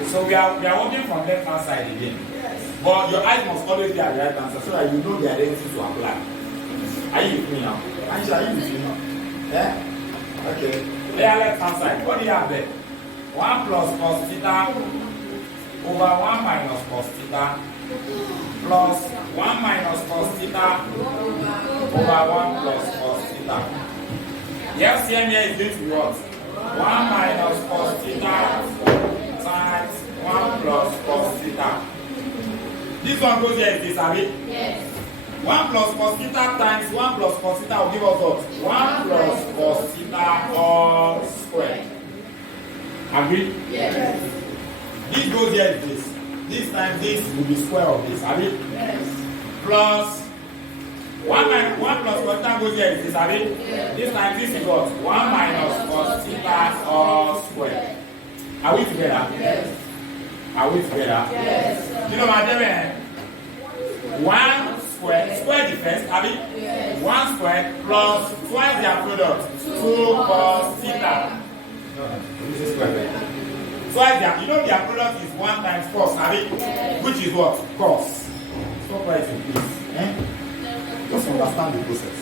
So we are working from left hand side again. Yes. But your eyes must always be at the right answer so that you know the identity to apply. Are you with me now? Aisha, are you with me now? Yeah? Okay. There, left hand side. What do you have there? 1 plus cos theta over 1 minus cos theta plus 1 minus cos theta over 1 plus cos theta. The LCM here is going to be what? 1 minus cos theta times 1 plus cos theta. This one goes here, is this, Abi? Yes. 1 plus cos theta times 1 plus cos theta will give us what? 1 plus cos theta all squared. Agree? Yes. This goes here, is this. This time this will be square of this, Abi? Yes. Plus 1 plus cos theta goes here, is this, Abi? Yes. This time this is what? 1 minus cos theta all squared. Are we together? Yes. Are we together? Yes. You know, my dear, 1 squared, square the first, Abi? Yes. 1 squared plus twice their product, 2 cos theta. This is square, right? Twice their, you know their product is 1 times cos, Abi? Yes. Which is what? Cos. Stop writing, please. Just understand the process.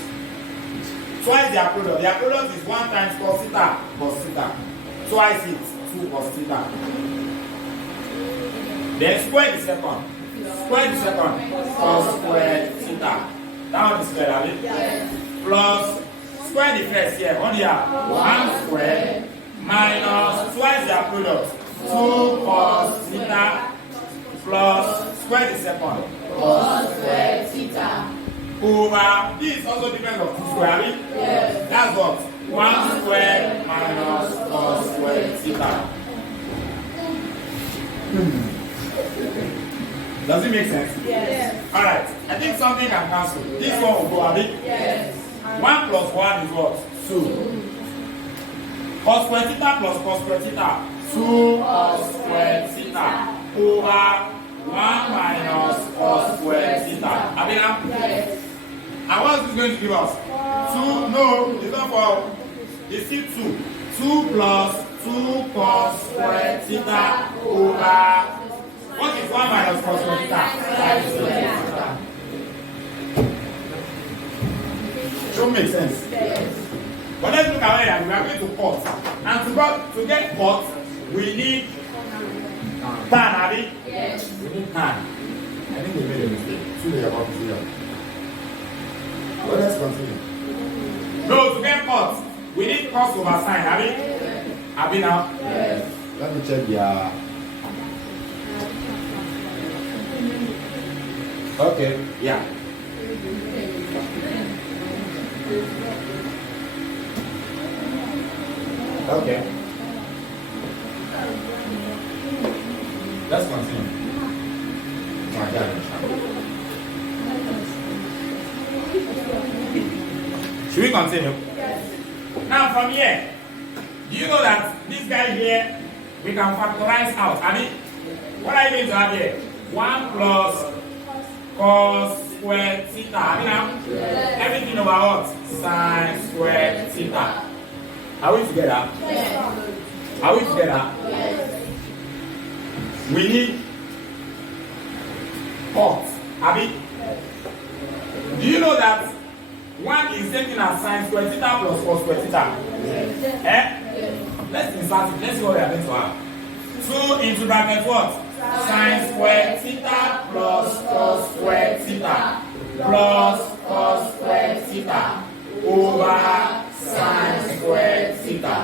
Twice their product is 1 times cos theta, twice it, 2 cos theta. Then square the second, cos square theta. That one is square, Abi? Yes. Plus square the first here, on here, 1 square minus twice their product, 2 cos theta plus square the second, Cos square theta. over, this also depends on 2 square, Abi? Yes. That's what? 1 square minus cos square theta. Does it make sense? Yes. Alright, I think something can cancel. This one will go, Abi? Yes. 1 plus 1 is what? 2. Cos square theta plus cos square theta. 2 cos square theta over 1 minus cos square theta. Abi now? Yes. And what is this going to give us? 2, no, it's not 4. It's still 2. 2 plus 2 cos square theta over, what is 1 minus cos square theta? Sin square theta. Should make sense. Yes. But let's look at where we are going to cut. And to get cut, we need tan, Abi? Yes. We need tan. I think we made a mistake. 2 layer up here. Well, let's continue. No, to get cut, we need cos over sine, Abi? Abi now? Yes. Let me check the. Okay, yeah. Okay. Let's continue. My God. Should we continue? Yes. Now from here, do you know that this guy here, we can factorize out? I mean, what are you going to have here? 1 plus cos square theta. I mean now, everything over what? Sin square theta. Are we together? Yes. Are we together? Yes. We need cot. Abi, do you know that 1 is taken as sin square theta plus cos square theta? Yes. Eh? Let's insert it. Let's see what we are going to have. 2 into bracket what? Sin square theta plus cos square theta over sine squared theta.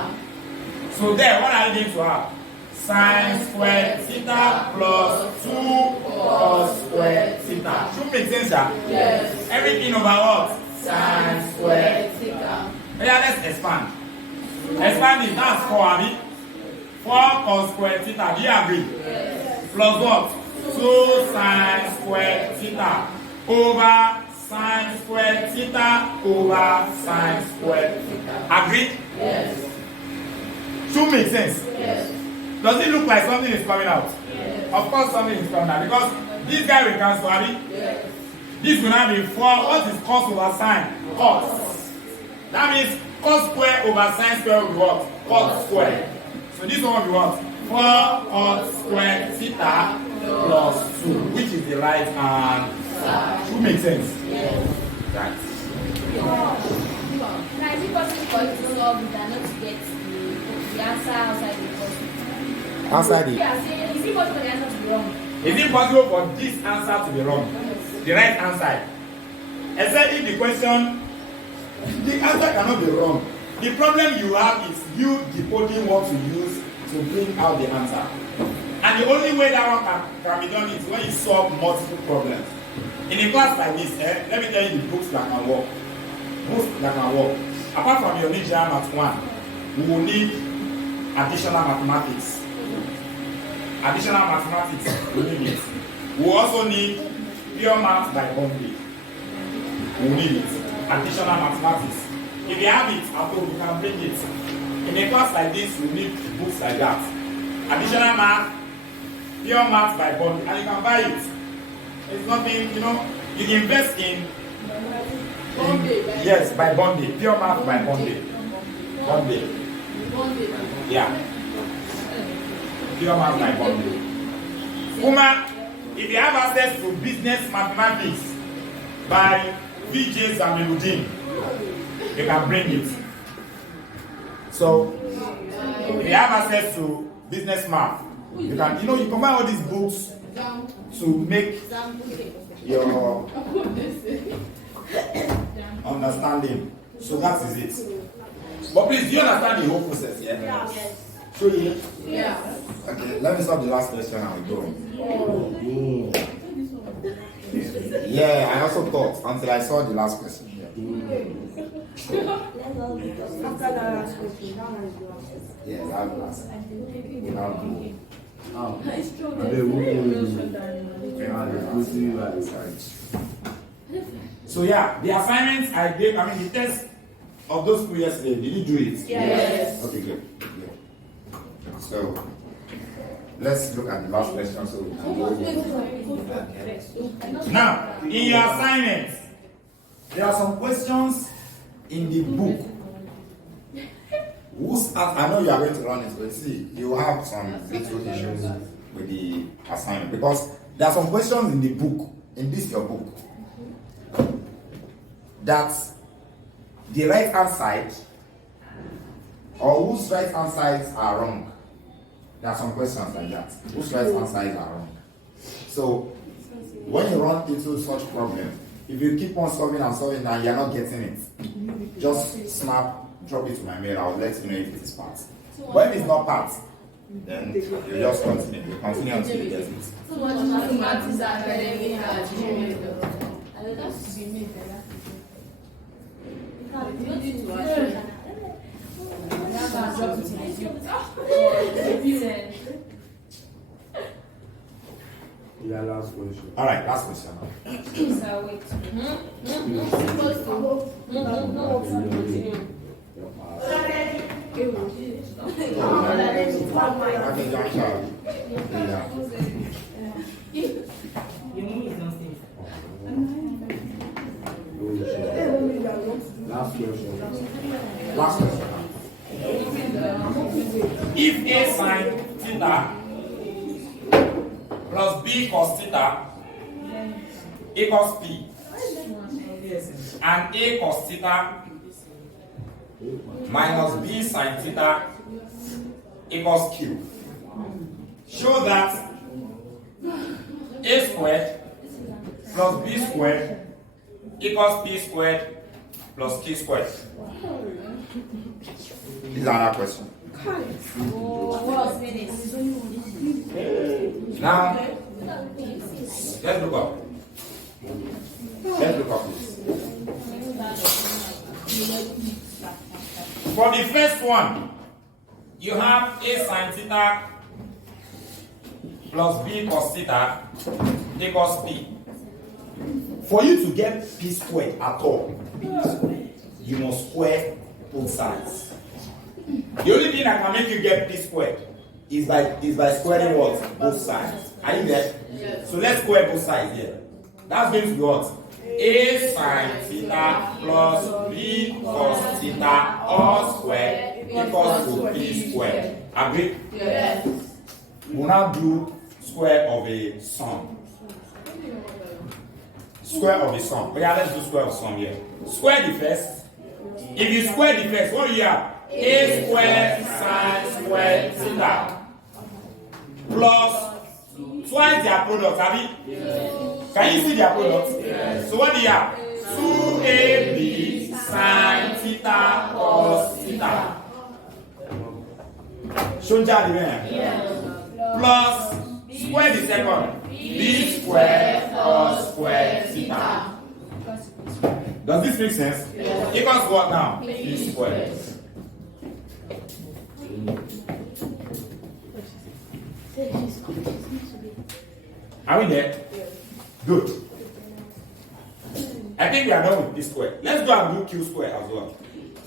So there, what are you going to have? Sine squared theta plus 2 cos squared theta. Should make sense, yeah? Yes. Everything over what? Sine squared theta. Yeah, let's expand. Expand it, that's 4, Abby. 4 cos squared theta, do you agree? Yes. Plus what? 2 sine squared theta over sine squared theta over sine squared theta. Agreed? Yes. Should make sense? Yes. Does it look like something is coming out? Yes. Of course something is coming out because this guy will cancel, Abby. Yes. This will now be 4. What is cos over sine? Cos. That means cos square over sine square will be what? Cos square. So this one will be what? 4 cos square theta plus 2, which is the right hand side. Should make sense? Yes. Right. Now, is it possible for you to solve it and not to get the answer outside the question? Outside it. Yeah, saying, is it possible for the answer to be wrong? Is it possible for this answer to be wrong? The right hand side. Except if the question, the answer cannot be wrong. The problem you have is you decoding what to use to bring out the answer. And the only way that one can be done is when you solve multiple problems. In a class like this, let me tell you the books that can work. Books that can work. Apart from your Nigerian Math 1, we will need additional mathematics. Additional mathematics, we need it. We will also need pure math by Bombay. We will need it. Additional mathematics. If you have it, I hope you can bring it. In a class like this, we need books like that. Additional math, pure math by Bombay, and you can buy it. It's nothing, you know, you can invest in yes, by Bombay, pure math by Bombay. Bombay. Yeah. Pure math by Bombay. Uma, if you have access to business mathematics by VJ Zamiluddin, you can bring it. So, if you have access to business math, you can, you combine all these books to make your understanding. So that is it. But please, do you understand the whole process? Yeah. Yes. So yeah. Yeah. Okay, let me stop the last question and we go. Yeah, I also thought until I saw the last question. After that last question, that one is the last question. Yeah, that was last. Now go. So yeah, the assignments I gave, the test of those 2 yesterday, did you do it? Yes. Okay, good. So let's look at the last question so we can go. Now, in your assignments, there are some questions in the book. I know you are going to run it, but see, you have some little issues with the assignment because there are some questions in the book, in this your book, that the right hand side or whose right hand sides are wrong. There are some questions like that. Whose right hand sides are wrong. So when you run into such problem, if you keep on solving and solving and you're not getting it, just drop it to my mail. I'll let you know if it is part. But if it's not part, then you just continue. You continue until you get it. So much mathematics academy at Gmail.com. That's to be made by that. You don't need to watch. Yeah, last question. All right, last question. So wait. Okay, John Charles. Last question. Last question. If A sine theta plus B cos theta equals P, and A cos theta minus B sine theta equals Q, show that A squared plus B squared equals P squared plus q squared? This is another question. Now, let's look up. Let's look up this. For the first one, you have a sine theta plus b cos theta equals p. For you to get p squared at all, you must square both sides. The only thing that can make you get p squared is by squaring what? Both sides. Are you there? Yes. So let's square both sides here. That's going to be what? A sine theta plus b cos theta all squared equals to p squared. Agree? Yes. We'll now do square of a sum. Square of the sum. Yeah, let's do square of sum here. Square the first. If you square the first, what do you have? A squared sine squared theta plus twice their product, have you? Yes. Can you see their product? Yes. So what do you have? 2ab sine theta cos theta. Show the yes. Plus square the second. B squared cos squared theta. Does this make sense? Yes. Equals what now? B squared. Are we there? Yes. Good. I think we are done with this square. Let's go and do q square as well.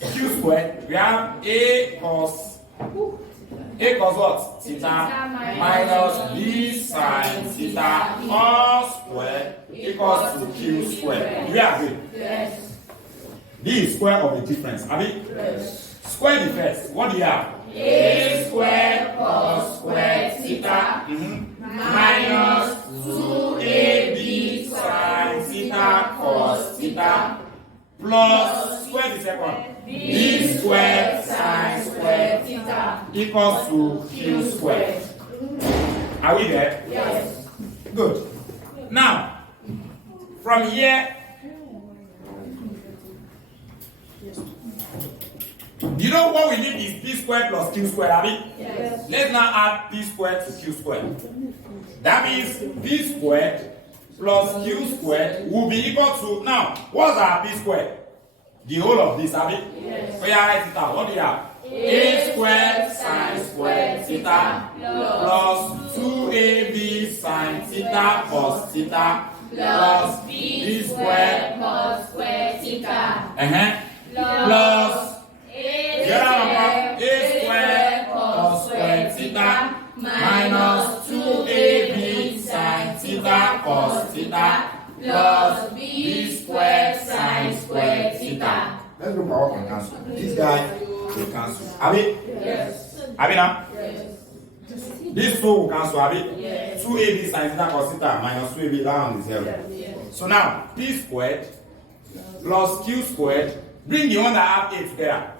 Q square, we have a cos what? Theta minus b sine theta all square equals to q square. Do you agree? Yes. This is square of the difference. Are we? Yes. Square the first. What do you have? A square cos square theta minus 2ab sine theta cos theta plus square the second. B squared sine squared theta equals to q squared. Are we there? Yes. Good. Now, from here, you know what we need is p squared plus q squared, have we? Yes. Let's now add p squared to q squared. That means p squared plus q squared will be equal to, now, what's our p squared? The whole of this, have we? Yes. So you write it out. What do you have? A squared sine squared theta plus 2ab sine theta cos theta plus b squared cos squared theta plus a squared cos squared theta minus 2ab sine theta cos theta plus b squared sine squared theta. Let's look at what can cancel. This guy will cancel. Have it? Yes. Have it now? Yes. This 2 will cancel. Have it? Yes. 2ab sine theta cos theta minus 2ab, that one is 0. Yes. So now, p squared plus q squared, bring the one that have a together.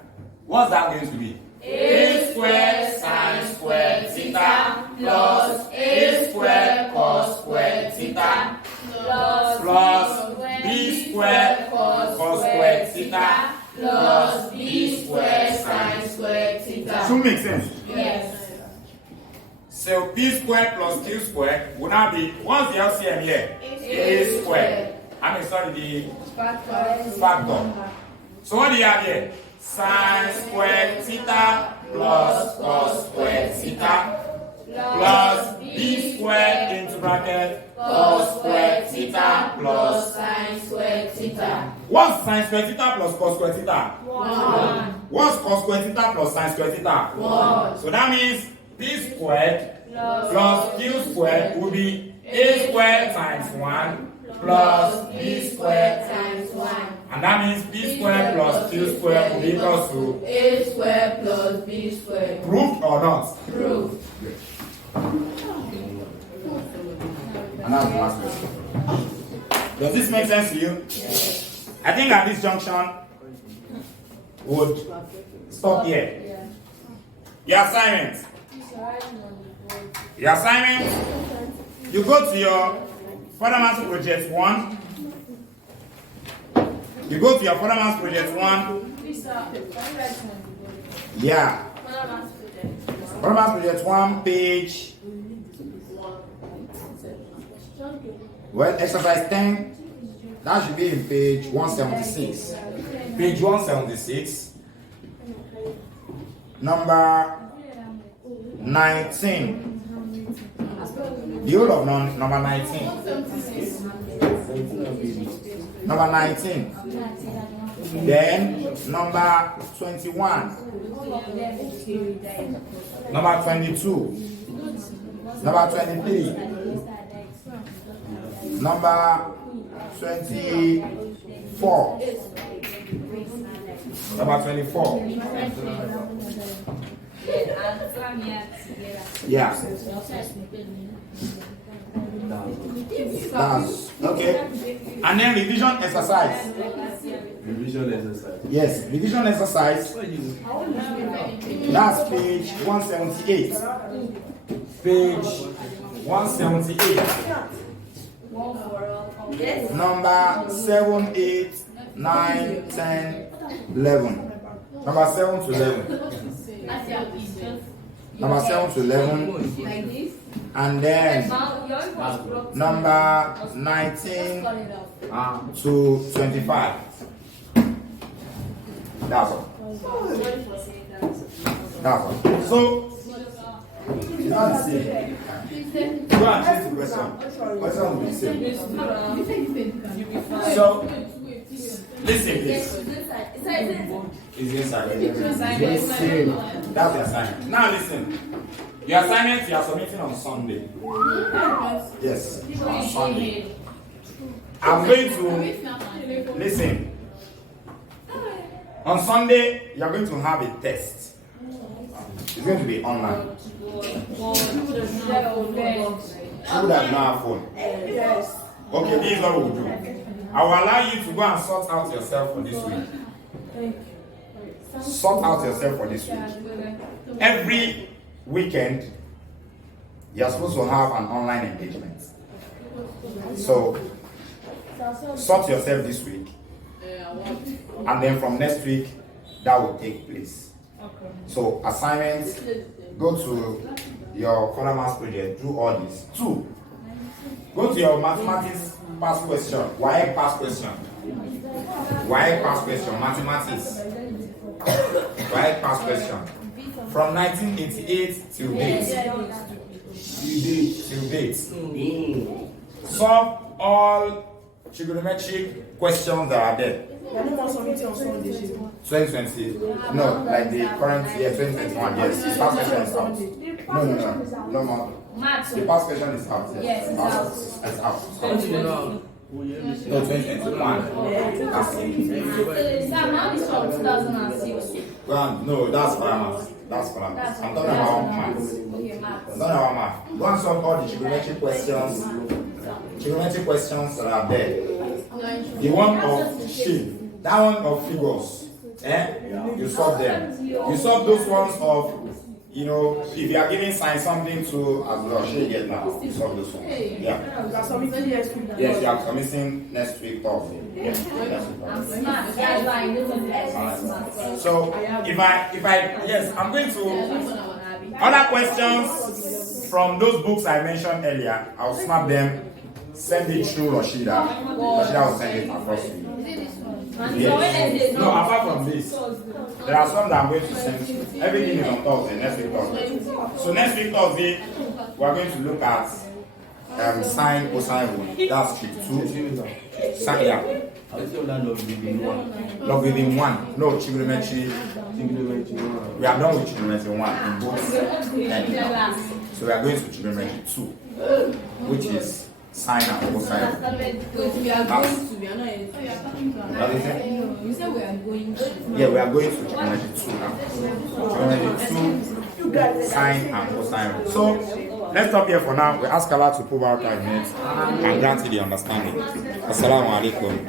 What's that going to be? A squared sine squared theta plus a squared cos squared theta plus b squared cos squared theta plus b squared sine squared theta. Should make sense? Yes. So p squared plus q squared will now be, what's the LCM here? A squared. I mean, sorry, the factor. So what do you have here? Sine squared theta plus cos squared theta plus b squared into bracket cos squared theta plus sine squared theta. What's sine squared theta plus cos squared theta? 1. What's cos squared theta plus sine squared theta? 1. So that means p squared plus q squared will be a squared times 1 plus b squared times 1. And that means b squared plus q squared will be equal to a squared plus b squared. Proved or not? Proved. And that's the last question. Does this make sense to you? Yes. I think at this junction would stop here. Yeah. Your assignment. Your assignment. You go to your Fundamental Project 1. You go to your Fatherman's Project 1. Yeah. Fatherman's Project 1, page. Well, exercise 10. That should be in page 176. Page 176. Number 19. The whole of number 19. Number 19. Then number 21. Number 22. Number 23. Number 24. Number 24. Yeah. That's okay. And then revision exercise. Revision exercise. Yes, revision exercise. That's page 178. Page 178. Number 7, 8, 9, 10, 11. Number 7 to 11. Number 7 to 11. And then number 19 to 25. That's all. That's all. So, you know the same. Go and change the question. Question will be the same. So, listen please. It's inside. That's the assignment. Now listen. Your assignment you are submitting on Sunday. Yes, on Sunday. I'm going to listen. On Sunday, you are going to have a test. It's going to be online. Who does not have phone? Yes. Okay, this is what we'll do. I will allow you to go and sort out yourself for this week. Sort out yourself for this week. Every weekend, you're supposed to have an online engagement. So, sort yourself this week. And then from next week, that will take place. So, assignments, go to your Fatherman's Project, do all this. 2, go to your mathematics past question. Why past question? Why past question? Mathematics. Why past question? From 1988 till date. Till date. Solve all trigonometric questions that are there. 2020. No, like the current year 2021. Yes, the past question is out. No more. The past question is out. Yes, it's out. No, 2021. That's it. Well, no, that's Fatherman's. That's Fatherman's. I'm talking about maths. I'm talking about math. Go and solve all the trigonometric questions that are there. The one of shape, that one of figures. You solve them. You solve those ones of, you know, if you are giving sign something to as well, you get now. You solve those ones. Yeah. Yes, you are submitting next week Thursday. Yes. So if I yes, I'm going to other questions from those books I mentioned earlier. I'll snap them, send it through Rashida. Rashida will send it across to you. Yes. No, apart from this, there are some that I'm going to send. Everything is on Thursday, next week Thursday. So next week Thursday, we are going to look at sine, cosine rule. That's trick 2. Sine, yeah. Logarithm 1. No, trigonometry. We are done with trigonometry 1 in both. So we are going to trigonometry 2, which is sine and cosine. Yeah, we are going to trigonometry 2 now. Trigonometry 2, sine and cosine. So let's stop here for now. We ask Allah to prove our kindness and grant you the understanding. Assalamu alaikum.